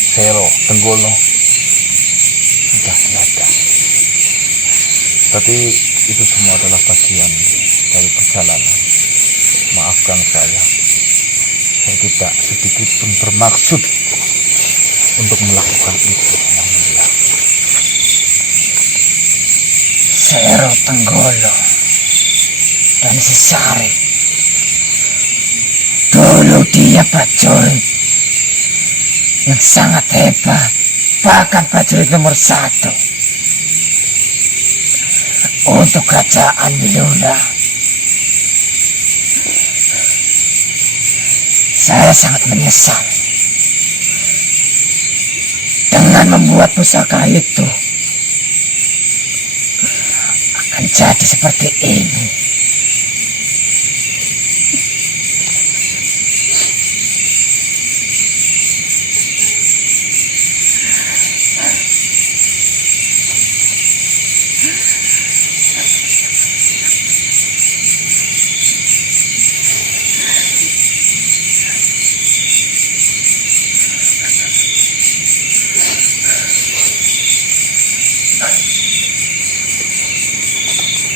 Sero Tenggolo sudah tiada. Tapi itu semua adalah bagian dari perjalanan. Maafkan saya. Saya tidak sedikit pun bermaksud untuk melakukan itu, Yang Mulia. Sero Tenggolo dan si Sarif. Dulu dia prajurit yang sangat hebat, bahkan prajurit nomor 1 untuk kerajaan Wilula. Saya sangat menyesal dengan membuat pusaka itu akan jadi seperti ini.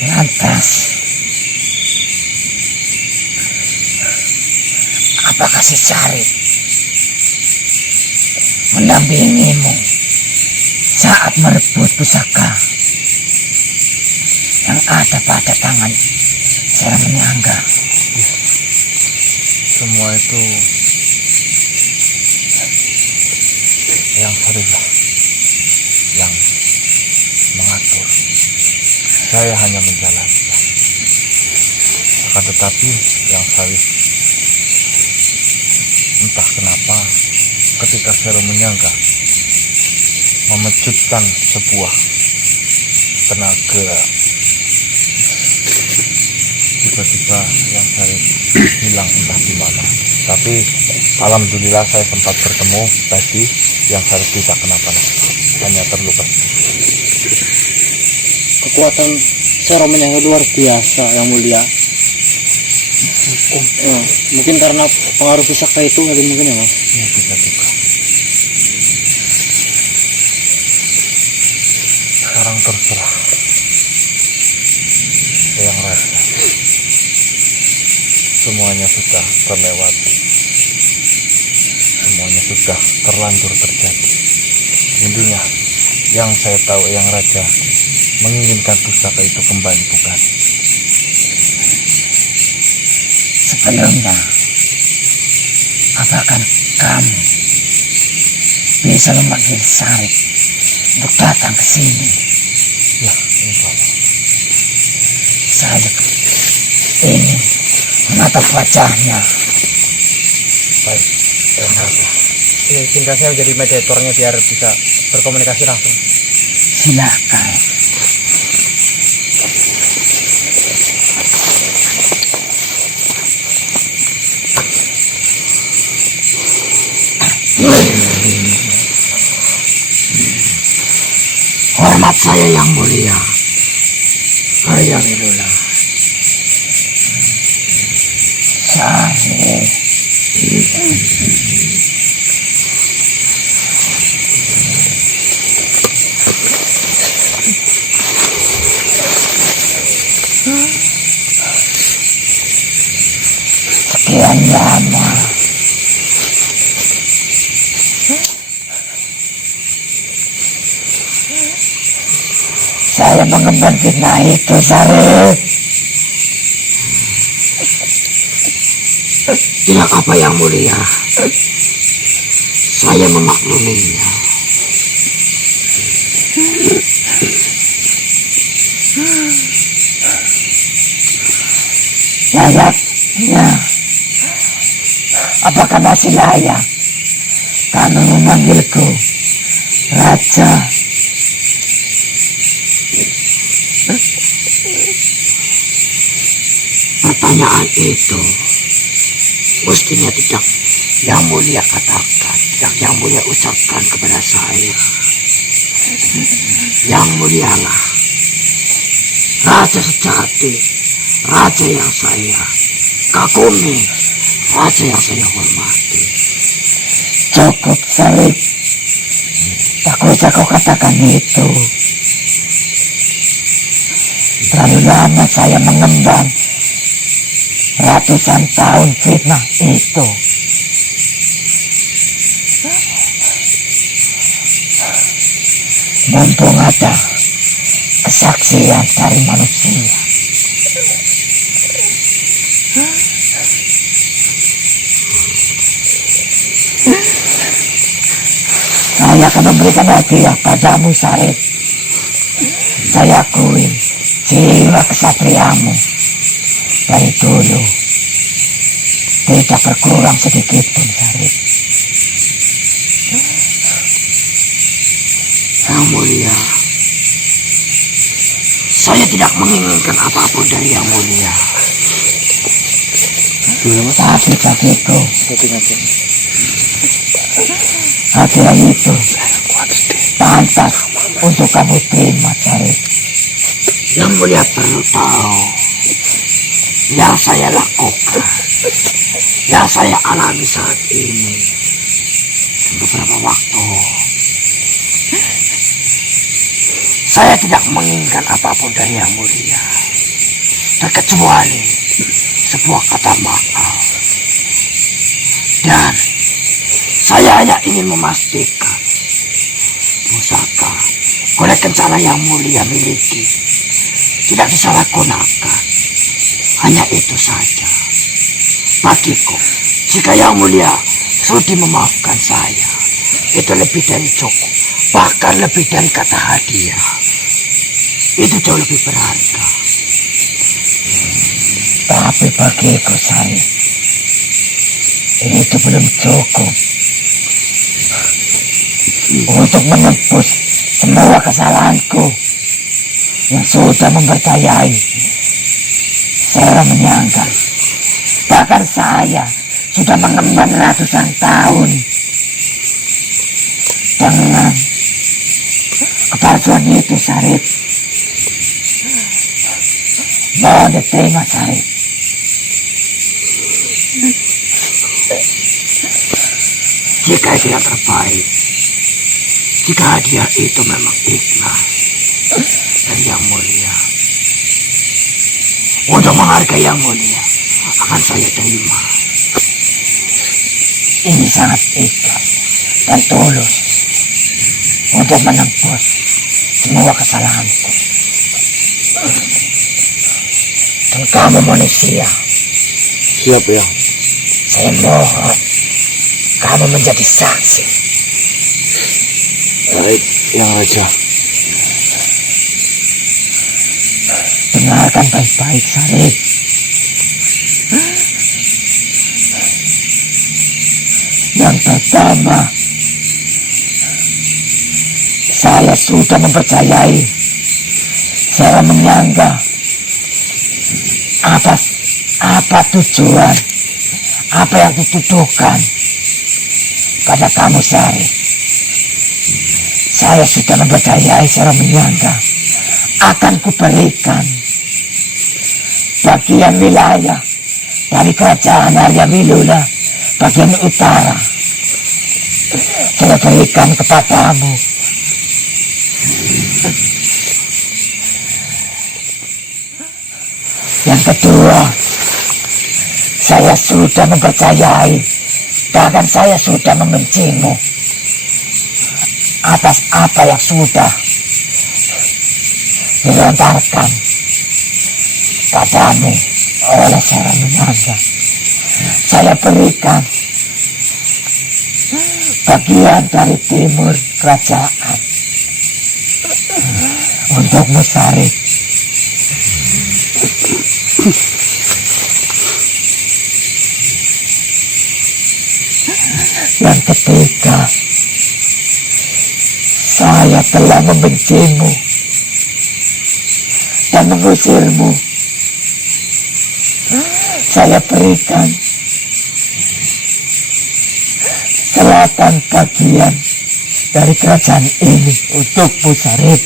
Lantas, apakah si Sarif mendampingimu saat merebut pusaka yang ada pada tangan Sero Menyangga? Semua itu Yang Sarif yang mengatur. Saya hanya menjalankan. Akan tetapi Yang Sarif entah kenapa ketika Sero Menyangga memecutkan sebuah tenaga. Tiba-tiba yang Syarif hilang entah di mana. Tapi alhamdulillah saya sempat bertemu tadi, yang Syarif tidak kenapa-napa, hanya terluka. Kekuatan Soromen yang luar biasa, Yang Mulia. Ya, mungkin karena pengaruh pusaka itu mungkin ya Mas. Ya, tiba-tiba. Sekarang terserah Yang Raja. Semuanya sudah terlewati. Semuanya sudah terlanjur terjadi. Intinya, yang saya tahu Yang Raja menginginkan pusaka itu kembali, bukan? Sebelumnya, apakah kamu bisa memanggil Syarif untuk datang ke sini? Ya, insya Allah. Saya ingin menatap wajahnya. Baik, Yang Raja. Ya, izinkan saya menjadi mediatornya biar bisa berkomunikasi langsung. Silakan. Hormat saya Yang Mulia, Arya Wilula. Syarif. Sekian lama saya mengemban fitnah itu, Syarif. Tidak apa Yang Mulia, saya memakluminya. Layaknya, apakah masih layak kamu memanggilku Raja? Pertanyaan itu mestinya tidak Yang Mulia katakan, tidak Yang Mulia ucapkan kepada saya. Yang Mulialah Raja sejati, Raja yang saya kagumi, Raja yang saya hormati. Cukup, Syarif. Tak usah kau katakan itu. Terlalu lama saya mengemban ratusan tahun fitnah itu. Mumpung ada kesaksian dari manusia, saya akan memberikan hadiah padamu, Syarif. Saya akui jiwa kesatriamu dari dulu tidak berkurang sedikit pun, Syarif. Yang Mulia, saya tidak menginginkan apapun dari Yang Mulia. Tapi bagiku, hadiah itu pantas untuk kamu terima, Syarif. Yang Mulia perlu tahu, yang saya lakukan, yang saya alami saat ini, beberapa waktu, saya tidak menginginkan apapun dari Yang Mulia, terkecuali sebuah kata maaf. Dan saya hanya ingin memastikan pusaka golek kencana Yang Mulia miliki tidak disalahgunakan. Hanya itu saja. Bagiku, jika Yang Mulia sudi memaafkan saya, itu lebih dari cukup, bahkan lebih dari kata hadiah. Itu jauh lebih berharga. Tapi bagiku, Syarif, itu belum cukup. untuk menebus semua kesalahanku yang sudah mempercayai Sera Menyangga. Bahkan saya sudah mengemban ratusan tahun dengan kepalsuan itu, Sarip. Mohon diterima, Sarip. Jika dia terbaik, jika dia itu memang ikhlas dan yang mulia, untuk menghargai yang mulia, akan saya terima. Ini sangat ikhlas dan tulus untuk menembus semua kesalahanku. Dan kamu manusia, Siap, Yang. saya mohon kamu menjadi saksi. Baik, Yang Raja. Dengarkan baik-baik, Sarip. Yang pertama, saya sudah mempercayai Sera Menyangga atas apa tujuan, apa yang dituduhkan pada kamu, Sarip. Saya sudah mempercayai Sera Menyangga akan kuberikan bagian wilayah dari kerajaan Arya Wilula bagian utara. Saya berikan kepadamu. Yang kedua, saya sudah mempercayai, bahkan saya sudah membencimu atas apa yang sudah dilontarkan padamu oleh Sera Menyangga. Saya berikan bagian dari timur kerajaan untukmu, Sarip. Yang ketiga, saya telah membencimu dan mengusirmu. Saya berikan selatan bagian dari kerajaan ini untukmu, Sarip.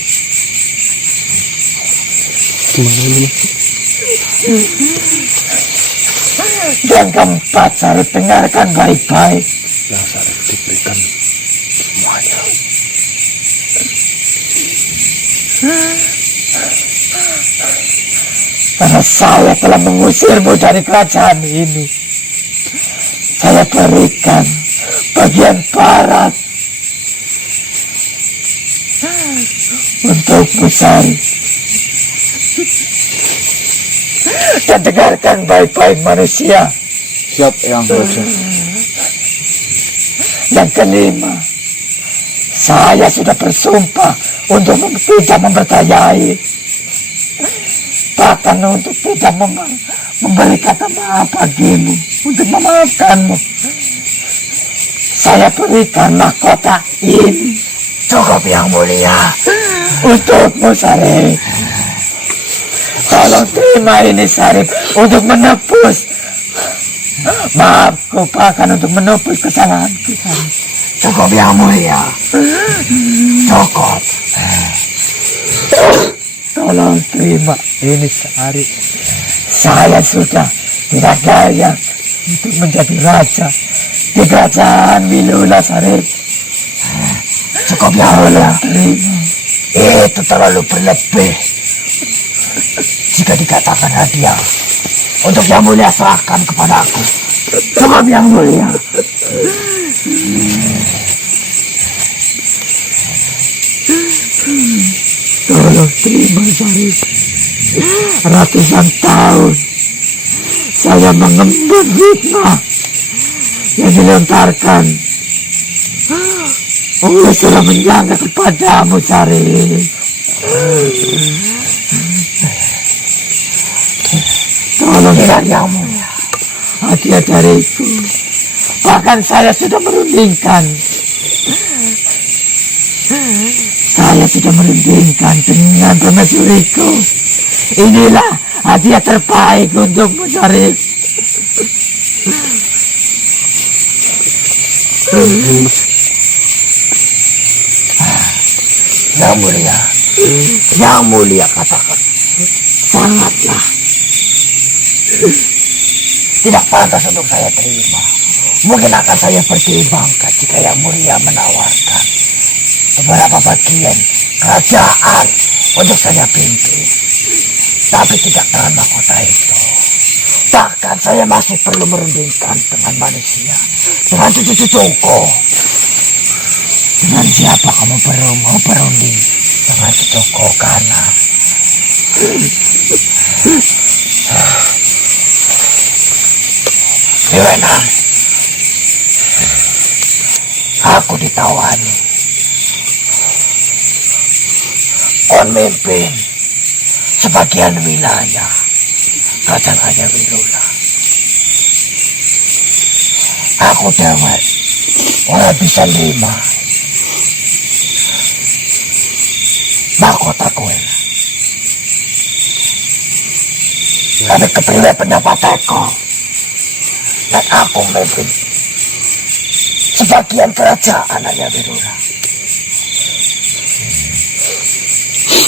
Gimana ini? Yang keempat, Sarip, dengarkan baik-baik. Yang Sarip diberikan semuanya. Karena saya telah mengusirmu dari kerajaan ini, saya berikan bagian barat untukmu, Sarip. Dan dengarkan baik-baik, manusia. Siap, Yang Raja. Yang kelima, saya sudah bersumpah untuk tidak mempercayai, bahkan untuk tidak memberi kata maaf bagimu, untuk memaafkanmu. Saya berikan mahkota ini. Cukup, Yang Mulia. Untukmu, Sarip. Tolong terima ini, Sarip, untuk menebus maafku, bahkan untuk menebus kesalahanku, Sarip. Cukup, Yang Mulia. Cukup. Tolong terima ini, Sarip. Saya sudah tidak layak untuk menjadi raja di kerajaan Wilula, Sarip. Cukup, Yang Mulia. Itu terlalu berlebih. Jika dikatakan hadiah untuk Yang Mulia, serahkan kepada aku. Cukup, Yang Mulia. Tolong terima, Sarip. Ratusan tahun saya mengemban hikmah yang dilontarkan oleh Sera Menyangga kepadamu, Sarip. Tolong, Yang Mulia, hadiah dariku. Bahkan saya sudah merundingkan Saya sudah merundingkan dengan permaisuriku. Inilah hadiah terbaik untukmu, Syarif. Yang mulia katakan, sangatlah tidak pantas untuk saya terima. Mungkin akan saya pertimbangkan jika yang mulia menawarkan beberapa bagian kerajaan untuk saya pimpin. Tapi tidak dengan mahkota itu. Bahkan saya masih perlu merundingkan dengan manusia, dengan cucu-cucuku. Dengan siapa kamu perlu mau berunding? Dengan cucuku karena Diwenang, aku ditawani. On mimpin sebagian wilayah Kerajaan Ayah Wirula. Aku dewek ora bisa nerima mahkota kowe. Tapi kepriwe pendapat aku, dan aku memimpin sebagian kerajaan Ayah Wirula.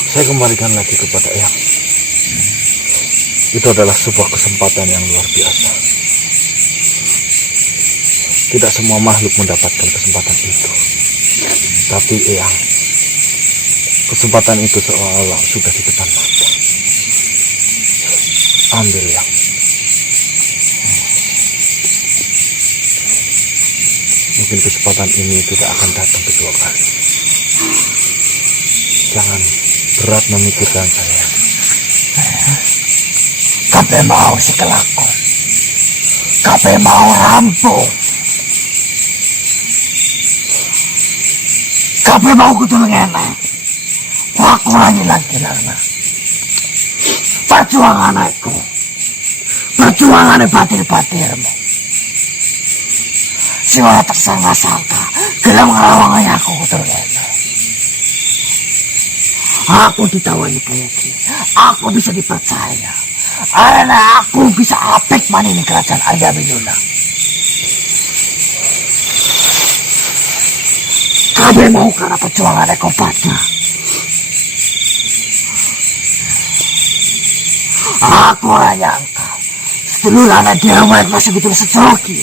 Saya kembalikan lagi kepada Eyang. Itu adalah sebuah kesempatan yang luar biasa. Tidak semua makhluk mendapatkan kesempatan itu. Tapi Eyang, kesempatan itu seolah-olah sudah di depan mata. Ambil, Eyang. Mungkin kesempatan ini tidak akan datang kedua kali. Jangan berat memikirkan saya. Kape mau si kelakon, kape mau rampung, kape mau kutulungan. Aku lagi karena perjuangan aku, perjuangan batir-batirmu. Siwa tersangka-sangka gelam ngelawang aku kutulungan. Aku ditawani kayak gini, aku bisa dipercaya. Karena aku bisa apik manini kerajaan Ayah Wirula. Kabe mau karena perjuangan aku pada. Aku nyangka sedulurana dewek masih betul sejoki.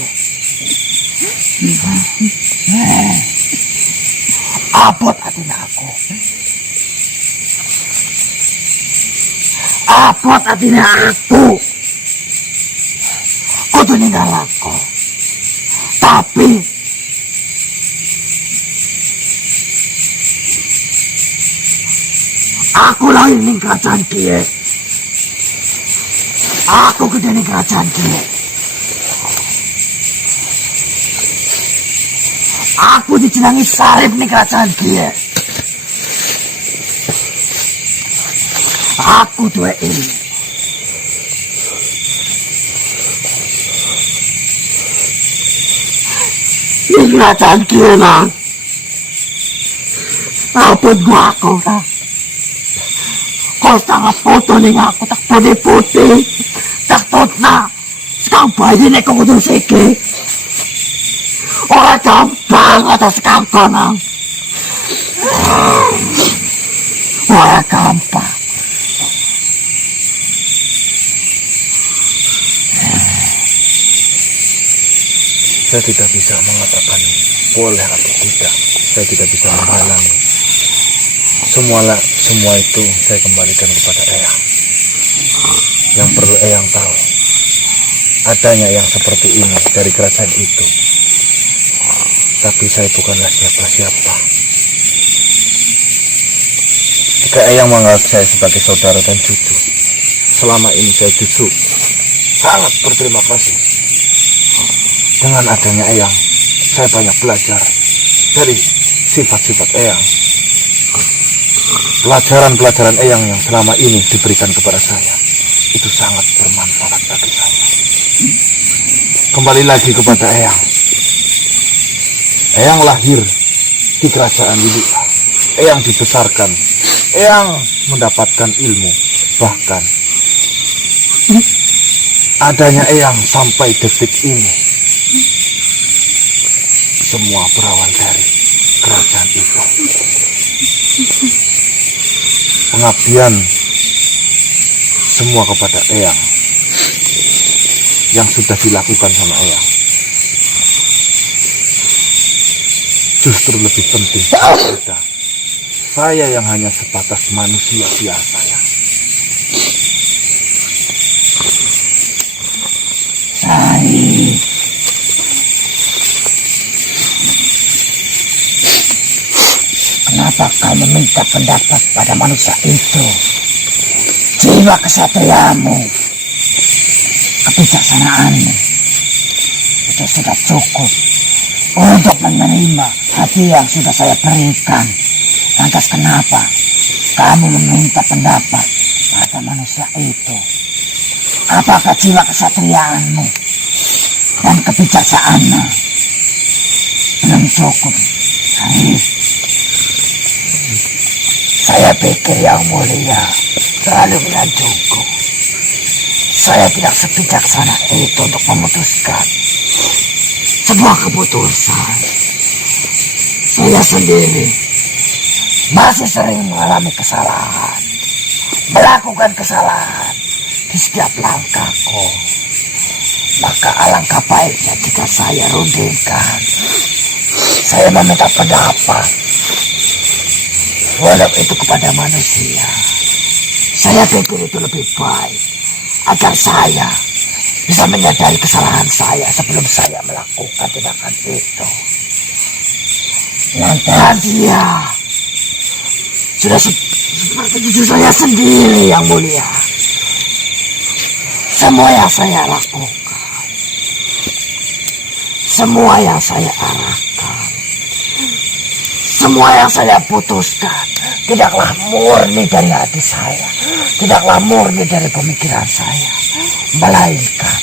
Abot hatinya aku. Abot hatinya aku. Kudu ninggal aku. Tapi aku lahir ning kerajaan kiye. Aku gede ning kerajaan kiye. Aku dijenangi Syarif ning kerajaan kiye. Aku duwe ilmu. Ning kerajaan kiye nang. Apun gua aku ta. Kau sangat foto ning aku tak putih-putih. Tak totna. Sekarang bayi nek kau kudu siki. Ora gampang atas kangkonang. Ora gampang. Saya tidak bisa mengatakan boleh atau tidak. Saya tidak bisa menghalangi. Semua itu saya kembalikan kepada Eyang. Yang perlu Eyang tahu, adanya yang seperti ini dari kerajaan itu. Tapi saya bukanlah siapa-siapa. Jika Eyang menganggap saya sebagai saudara dan cucu, selama ini saya justru sangat berterima kasih. Dengan adanya Eyang, saya banyak belajar dari sifat-sifat Eyang. Pelajaran-pelajaran Eyang yang selama ini diberikan kepada saya, itu sangat bermanfaat bagi saya. Kembali lagi kepada Eyang. Eyang lahir di kerajaan Wirula. Eyang dibesarkan, Eyang mendapatkan ilmu, bahkan adanya Eyang sampai detik ini semua berawal dari kerajaan itu. Pengabdian semua kepada Eyang yang sudah dilakukan sama Eyang justru lebih penting daripada saya yang hanya sebatas manusia biasa ya. Sari, kenapa kau meminta pendapat pada manusia itu? Jiwa kesatriamu, kebijaksanaanmu itu sudah cukup untuk menerima hadiah yang sudah saya berikan. Lantas kenapa kamu meminta pendapat pada manusia itu? Apakah jiwa kesatriaanmu dan kebijaksanaanmu belum cukup? Saya pikir Yang Mulia selalu menanjungku. Saya tidak sebijaksana itu untuk memutuskan sebuah keputusan. Saya sendiri masih sering mengalami kesalahan, melakukan kesalahan di setiap langkahku. Maka alangkah baiknya jika saya rundingkan, saya meminta pendapat, walau itu kepada manusia. Saya pikir itu lebih baik agar saya bisa menyadari kesalahan saya sebelum saya melakukan tindakan itu. Dan dia sudah seperti cucu saya sendiri, Yang Mulia. Semua yang saya lakukan, semua yang saya arahkan, semua yang saya putuskan tidaklah murni dari hati saya, tidaklah murni dari pemikiran saya, melainkan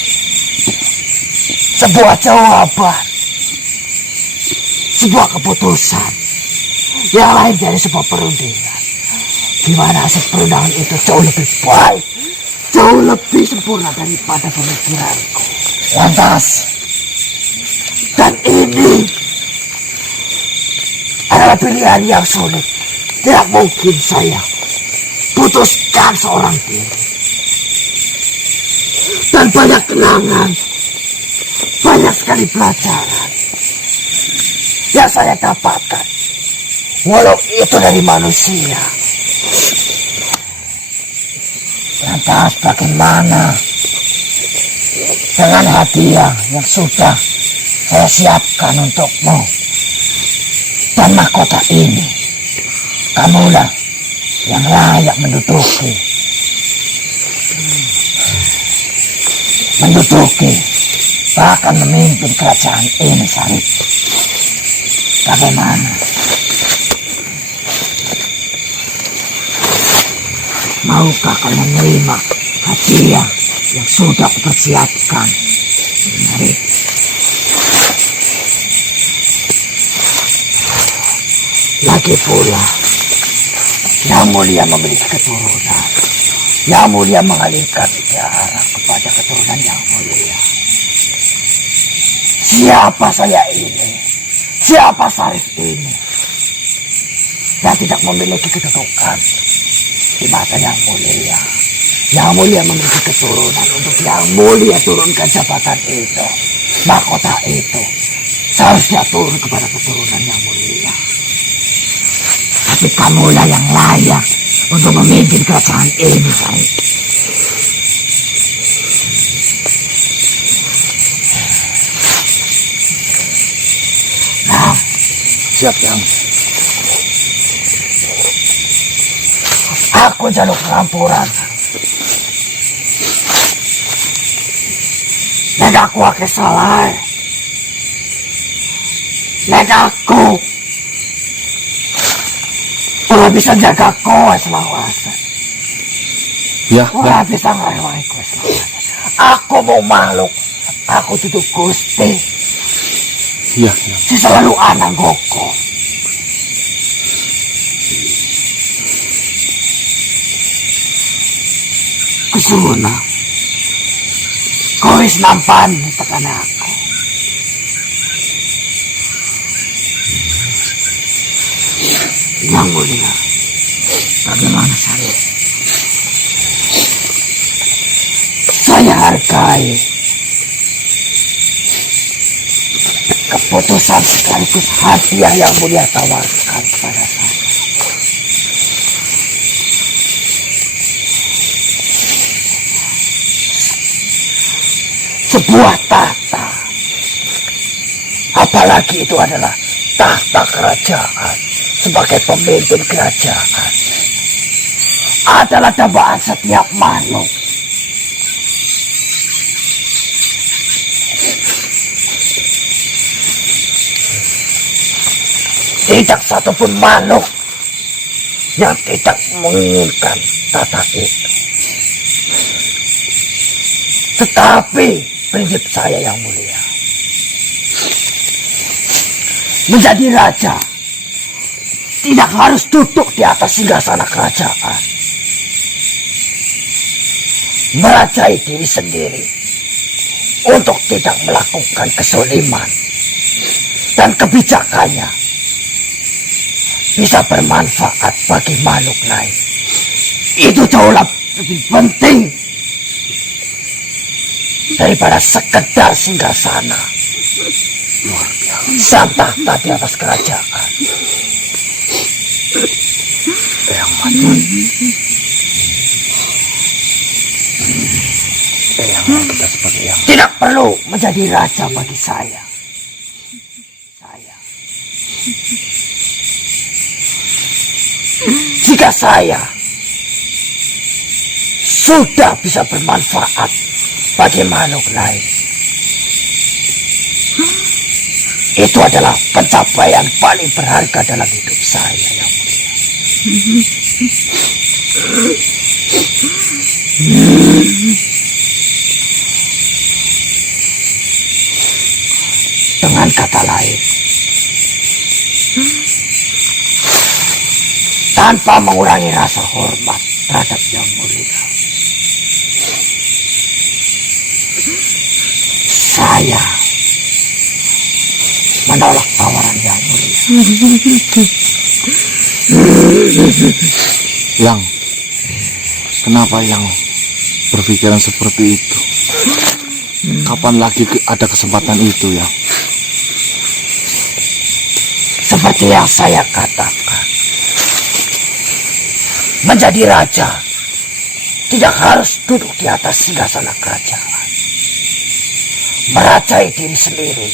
sebuah jawaban, sebuah keputusan yang lain dari sebuah perundingan, di mana hasil perundangan itu jauh lebih baik, jauh lebih sempurna daripada pemikiranku. Lantas, dan ini adalah pilihan yang sulit. Tidak mungkin saya putuskan seorang diri. Dan banyak kenangan, banyak sekali pelajaran yang saya dapatkan, walau itu dari manusia. Lantas bagaimana dengan hadiah yang sudah saya siapkan untukmu dan mahkota ini? Kamulah yang layak menduduki bahkan memimpin kerajaan ini, Sarip. Bagaimana? Maukah kau menerima hadiah yang sudah kupersiapkan, Sarip? Lagi pula, Yang Mulia memiliki keturunan. Yang Mulia mengalihkan darah kepada keturunan Yang Mulia. Siapa saya ini? Siapa Sarip ini? Saya tidak memiliki kedudukan di mata Yang Mulia. Yang Mulia memiliki keturunan untuk Yang Mulia turunkan jabatan itu, mahkota itu. Seharusnya turun kepada keturunan Yang Mulia. Tapi kamulah yang layak untuk memimpin kerajaan ini, Sarip. Nah, Siap, Yang. aku jaluk pengampuran. Nek aku akeh salah. Nek aku ora bisa jaga kowe selawase. Ya, Ora bisa ngrewangi kowe selawase. Aku mau makhluk. Aku duduk Gusti. ya. Si selalu anang goko. Kusuna. Kau wis nampan tekan aku. Yang mulia, bagaimana saya? Saya hargai keputusan sekaligus hadiah yang mulia tawarkan kepada saya. Sebuah tahta, apalagi itu adalah tahta kerajaan sebagai pemimpin kerajaan, adalah dambaan setiap makhluk. Tidak satupun makhluk yang tidak menginginkan tahta itu. Tetapi prinsip saya yang mulia, menjadi raja tidak harus duduk di atas singgasana kerajaan. Merajai diri sendiri untuk tidak melakukan kesoliman, dan kebijakannya bisa bermanfaat bagi makhluk lain. Itu jauh lebih penting daripada sekedar singgasana sang tahta di atas kerajaan. Yang mati, yang kita sebagai yang tidak perlu menjadi raja bagi saya. Jika saya sudah bisa bermanfaat bagi makhluk lain, itu adalah pencapaian paling berharga dalam hidup saya yang mulia. Dengan kata lain, tanpa mengurangi rasa hormat terhadap yang mulia, saya menolak tawaran yang mulia. Yang, kenapa yang berpikiran seperti itu? Kapan lagi ada kesempatan itu, yang? Seperti yang saya katakan, menjadi raja tidak harus duduk di atas singgasana kerajaan. Merajai diri sendiri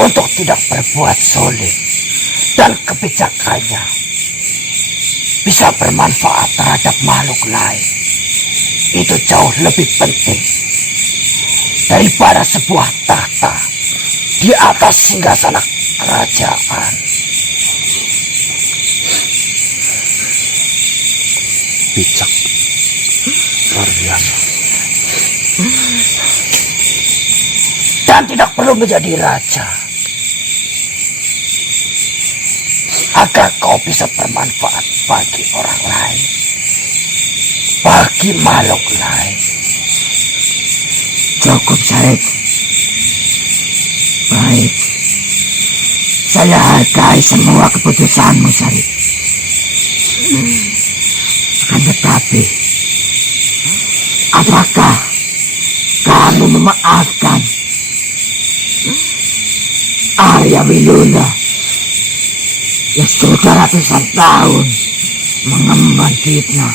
untuk tidak berbuat zalim, dan kebijakannya bisa bermanfaat terhadap makhluk lain. Itu jauh lebih penting daripada sebuah tahta di atas singgasana kerajaan. Bijak, luar biasa. Dan tidak perlu menjadi raja agar kau bisa bermanfaat bagi orang lain, bagi makhluk lain. Cukup, Syarif. Baik, saya hargai semua keputusanmu, Syarif. Akan tetapi, apakah kamu memaafkan Arya Wiluna yang sudah ratusan tahun mengemban fitnah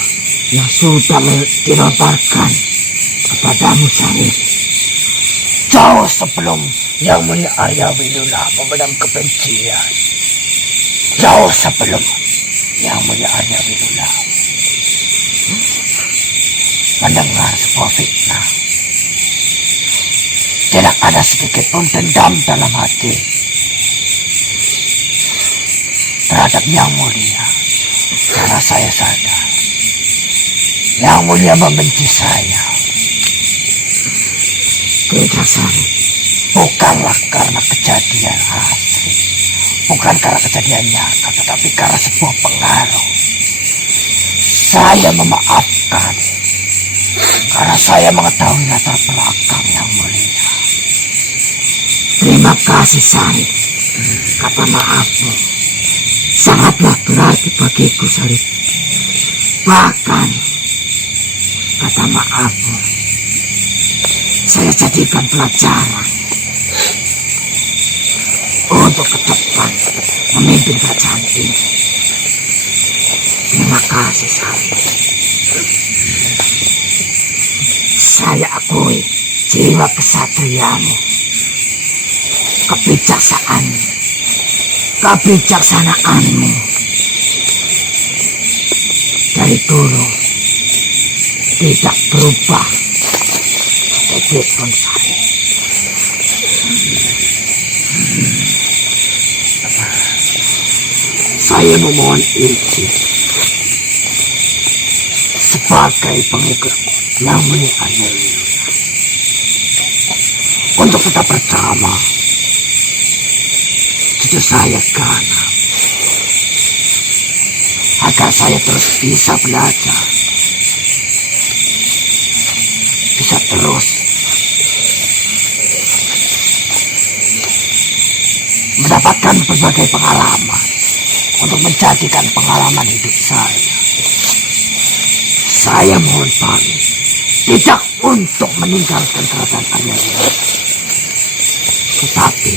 yang sudah dilontarkan kepadamu, Syarif? Jauh sebelum yang mulia Arya Wiluna memendam kebencian, jauh sebelum yang mulia Arya Wiluna mendengar sebuah fitnah, tidak ada sedikit pun dendam dalam hati terhadap yang mulia, karena saya sadar yang mulia membenci saya. Tidak, Syarif. Bukanlah karena kejadian asli, bukan karena kejadian nyata, tetapi karena sebuah pengaruh. Saya memaafkan Saya mengetahui latar belakang yang mulia. Terima kasih, Sarip. Kata maafmu sangatlah berarti bagiku, Sarip. Bahkan kata maafmu saya jadikan pelajaran untuk ke depan memimpin kerajaan ini. Terima kasih, Sarip. Saya akui jiwa kesatriamu, kebijaksanaanmu dari dulu tidak berubah sedikitpun, Sarip. Saya memohon izin sebagai pengikut yang mulia untuk tetap bersama cucu saya Gana, agar saya terus bisa belajar, bisa terus mendapatkan berbagai pengalaman untuk menjadikan pengalaman hidup saya. Saya mohon pamit, tidak untuk meninggalkan kerajaan Arya, tetapi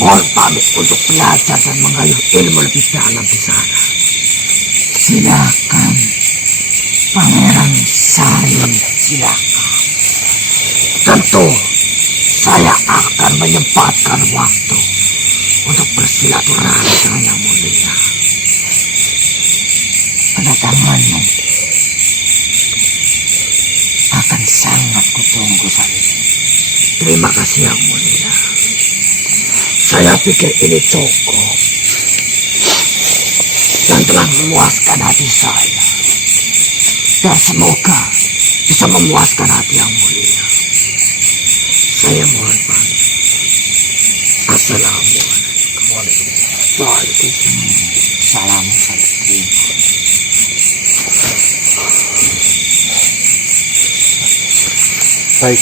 mohon pamit untuk belajar dan mengayuh ilmu lebih dalam di sana. Silakan, Pangeran Sarip, silakan. Tentu saya akan menyempatkan waktu untuk bersilaturahmi dengan yang mulia. Kedatanganmu akan sangat kutunggu, Sarip. Terima kasih yang mulia. Saya pikir ini cukup dan telah memuaskan hati saya, dan semoga bisa memuaskan hati yang mulia. Saya mohon pamit. Assalamualaikum. Waalaikumsalam. Baik,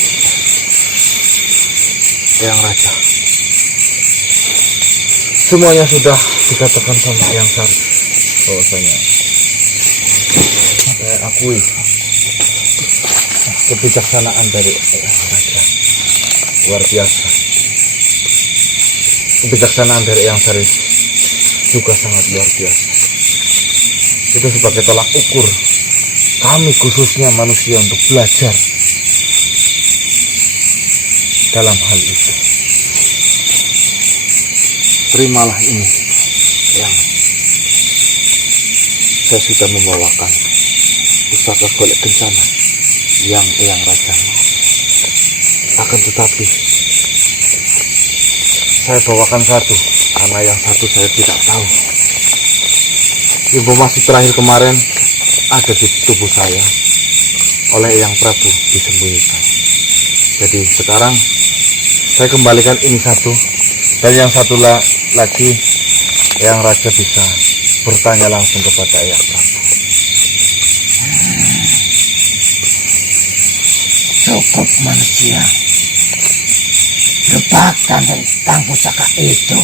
Eyang Raja. Semuanya sudah dikatakan sama Eyang Sarip bahwasanya saya akui kebijaksanaan dari Eyang Raja luar biasa. Kebijaksanaan dari Eyang Sarip juga sangat luar biasa. Itu sebagai tolak ukur kami khususnya manusia untuk belajar dalam hal itu. Terimalah ini yang saya sudah membawakan pusaka golek kencana yang Eyang Raja. Akan tetapi saya bawakan satu karena yang satu saya tidak tahu. Informasi terakhir kemarin ada di tubuh saya oleh Eyang Prabu disembunyikan. Jadi sekarang saya kembalikan ini satu, dan yang satu lagi Eyang Raja bisa bertanya langsung kepada Eyang Prabu. Cukup, manusia. Lupakan tentang pusaka itu.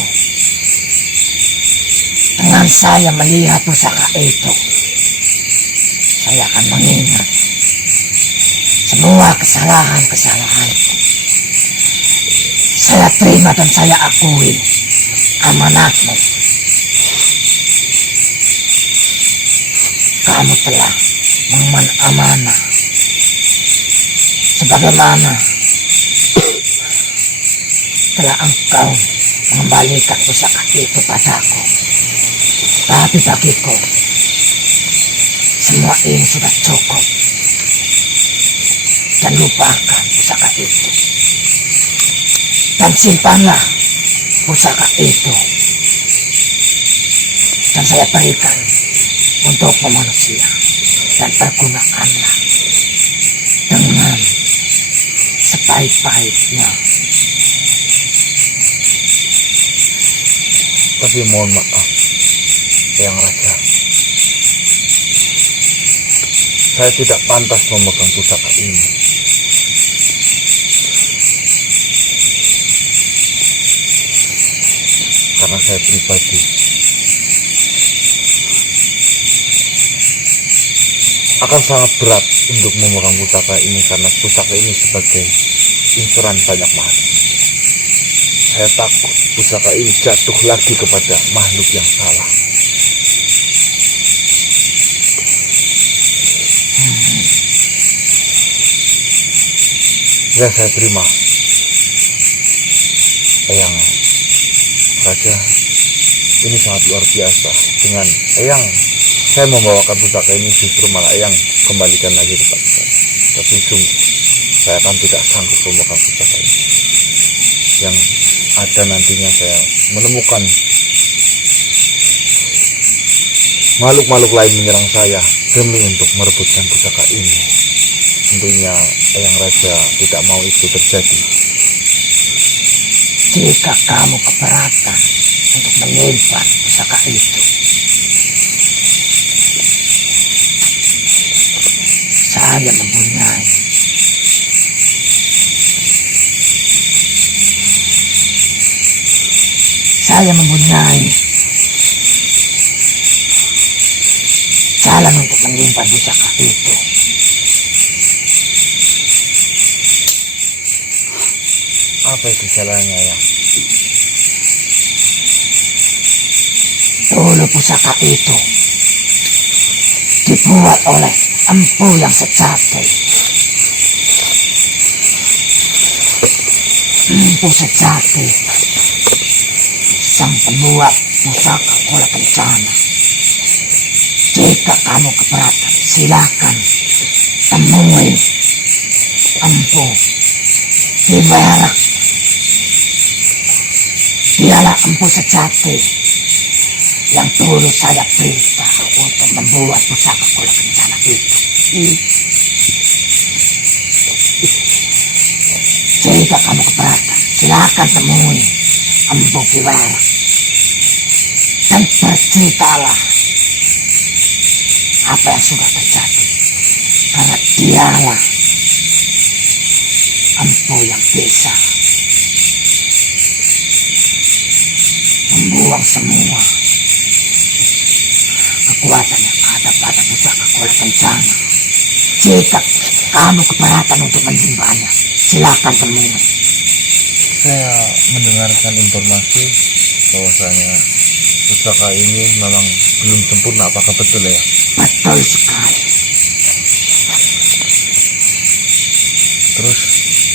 Dengan saya melihat pusaka itu, saya akan mengingat semua kesalahan-kesalahan. Saya terima dan saya akui amanatmu. Kamu telah mengemban amanah sebagaimana telah engkau mengembalikan pusaka itu padaku. Tapi bagiku semua ini sudah cukup, dan lupakan pusaka itu dan simpanlah pusaka itu, dan saya berikan untuk manusia, dan pergunakanlah dengan sebaik-baiknya. Tapi mohon maaf Eyang Raja, saya tidak pantas memegang pusaka ini. Karena saya pribadi akan sangat berat untuk memegang pusaka ini, karena pusaka ini sebagai inceran banyak makhluk. Saya takut pusaka ini jatuh lagi kepada makhluk yang salah. Ya, saya terima. Eyang Raja, ini sangat luar biasa. Dengan Eyang saya membawakan pusaka ini, justru malah Eyang kembalikan lagi kepada saya. Tapi sungguh saya akan tidak sanggup memegang pusaka ini. Yang ada nantinya saya menemukan makhluk-makhluk lain menyerang saya demi untuk merebutkan pusaka ini. Tentunya Eyang Raja tidak mau itu terjadi. Jika kamu keberatan untuk menyimpan pusaka itu, saya mempunyai jalan untuk menyimpan pusaka itu. Apa itu jalannya, Eyang? Dulu pusaka itu dibuat oleh Empu yang sejati. Empu sejati, sang pembuat pusaka Kola Kencana. Jika kamu keberatan, silakan temui Empu di Merak. Dialah Empu sejati yang dulu saya perintah untuk membuat pusaka Kola Kencana itu. Jika kamu keberatan, silakan temui Empu Kiwara dan berceritalah apa yang sudah terjadi, karena dialah Empu yang bisa membuang semua kekuatan yang ada pada pusaka Kola Kencana. Jika kamu keberatan untuk menyimpannya, silakan temui. Saya mendengarkan informasi bahwasanya pusaka ini memang belum sempurna. Apakah betul, ya? Betul sekali. Terus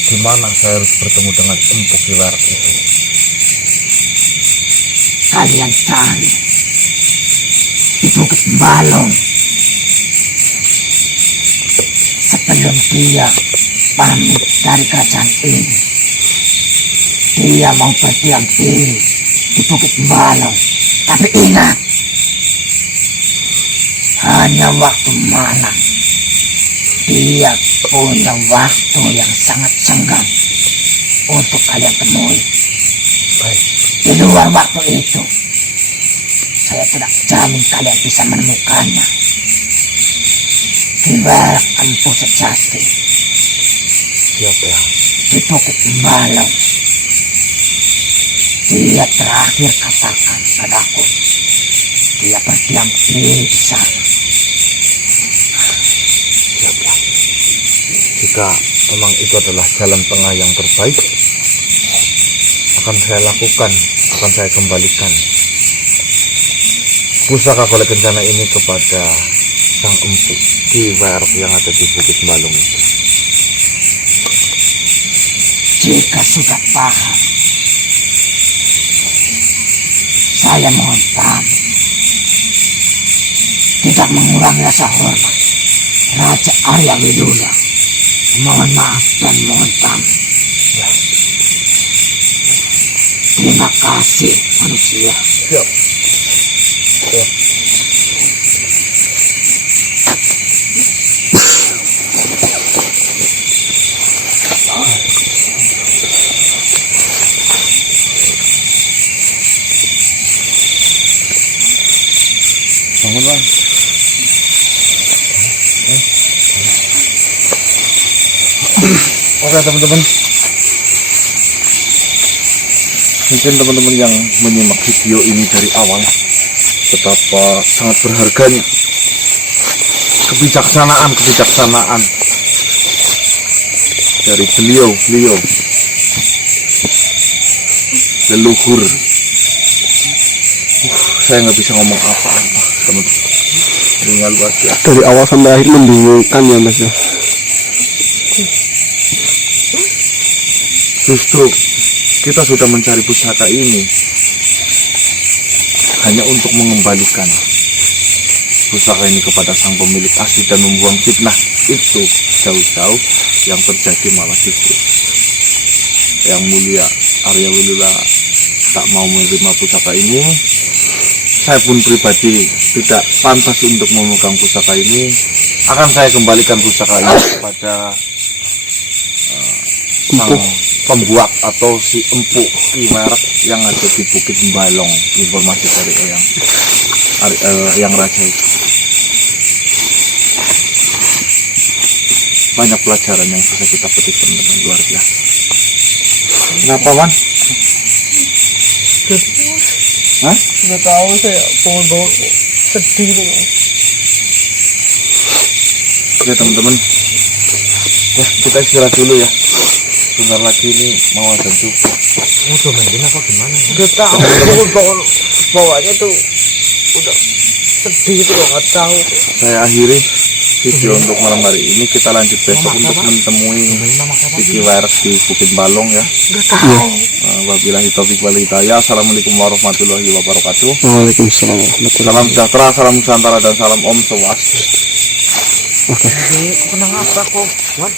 di mana saya harus bertemu dengan Empu Kiwara itu? Kalian cari di Bukit Balong sebelum dia pamit dari kerajaan ini. Dia mau berdiam diri di Bukit Balong, tapi ingat, hanya waktu malam. Dia punya waktu yang sangat senggang untuk kalian temui. Baik. Di luar waktu itu, saya tidak jamin kalian bisa menemukannya. Kiwara Empu sejati Siap, ya? di Bukit Balong. Dia terakhir katakan padaku, dia berdiam diri di sana. Siap, ya? Jika memang itu adalah jalan tengah yang terbaik, akan saya lakukan, akan saya kembalikan pusaka Kola Kencana ini kepada sang Empu Kiwara yang ada di Bukit Balong itu. Jika sudah paham, saya mohon pamit. Tidak mengurangi rasa hormat Raja Arya Widula. Mohon maaf dan mohon pamit. Terima kasih manusia. Siap. Siap. Bangun, Bang. Oke teman-teman, mungkin teman-teman yang menyimak video ini dari awal, betapa sangat berharganya kebijaksanaan dari beliau leluhur. Saya nggak bisa ngomong apa-apa teman-teman, ini nggak luar biasa. Dari awal sampai akhir membingungkan ya Mas ya. Justru kita sudah mencari pusaka ini hanya untuk mengembalikan pusaka ini kepada sang pemilik asli dan membuang fitnah itu jauh-jauh yang terjadi malah justru yang mulia Arya Wilula tak mau menerima pusaka ini. Saya pun pribadi tidak pantas untuk memegang pusaka ini. Akan saya kembalikan pusaka ini kepada sang pembuat atau si Empu Kiwerek yang ada di Bukit Balong. Informasi dari yang raja itu. Banyak pelajaran yang bisa kita petik teman-teman, luar biasa. Kenapa Wan? Hah? Sudah tahu saya bangun-bangun sedih itu Mas. Oke teman-teman, ya kita istirahat dulu ya. Sebentar lagi ini mau azan subuh. Mau domelin apa gimana? Udah tahu bangun bawahnya tuh udah sedih itu loh, nggak tahu. Saya akhiri video untuk malam hari ini. Kita lanjut besok untuk menemui si Kiwerek di Bukit Balong ya. Nggak tahu. Wabillahi taufiq wal hidayah. Assalamualaikum warahmatullahi wabarakatuh. Waalaikumsalam warahmatullahi Salam sejahtera, salam Nusantara dan salam Om Swastiastu. Kenapa kok? What?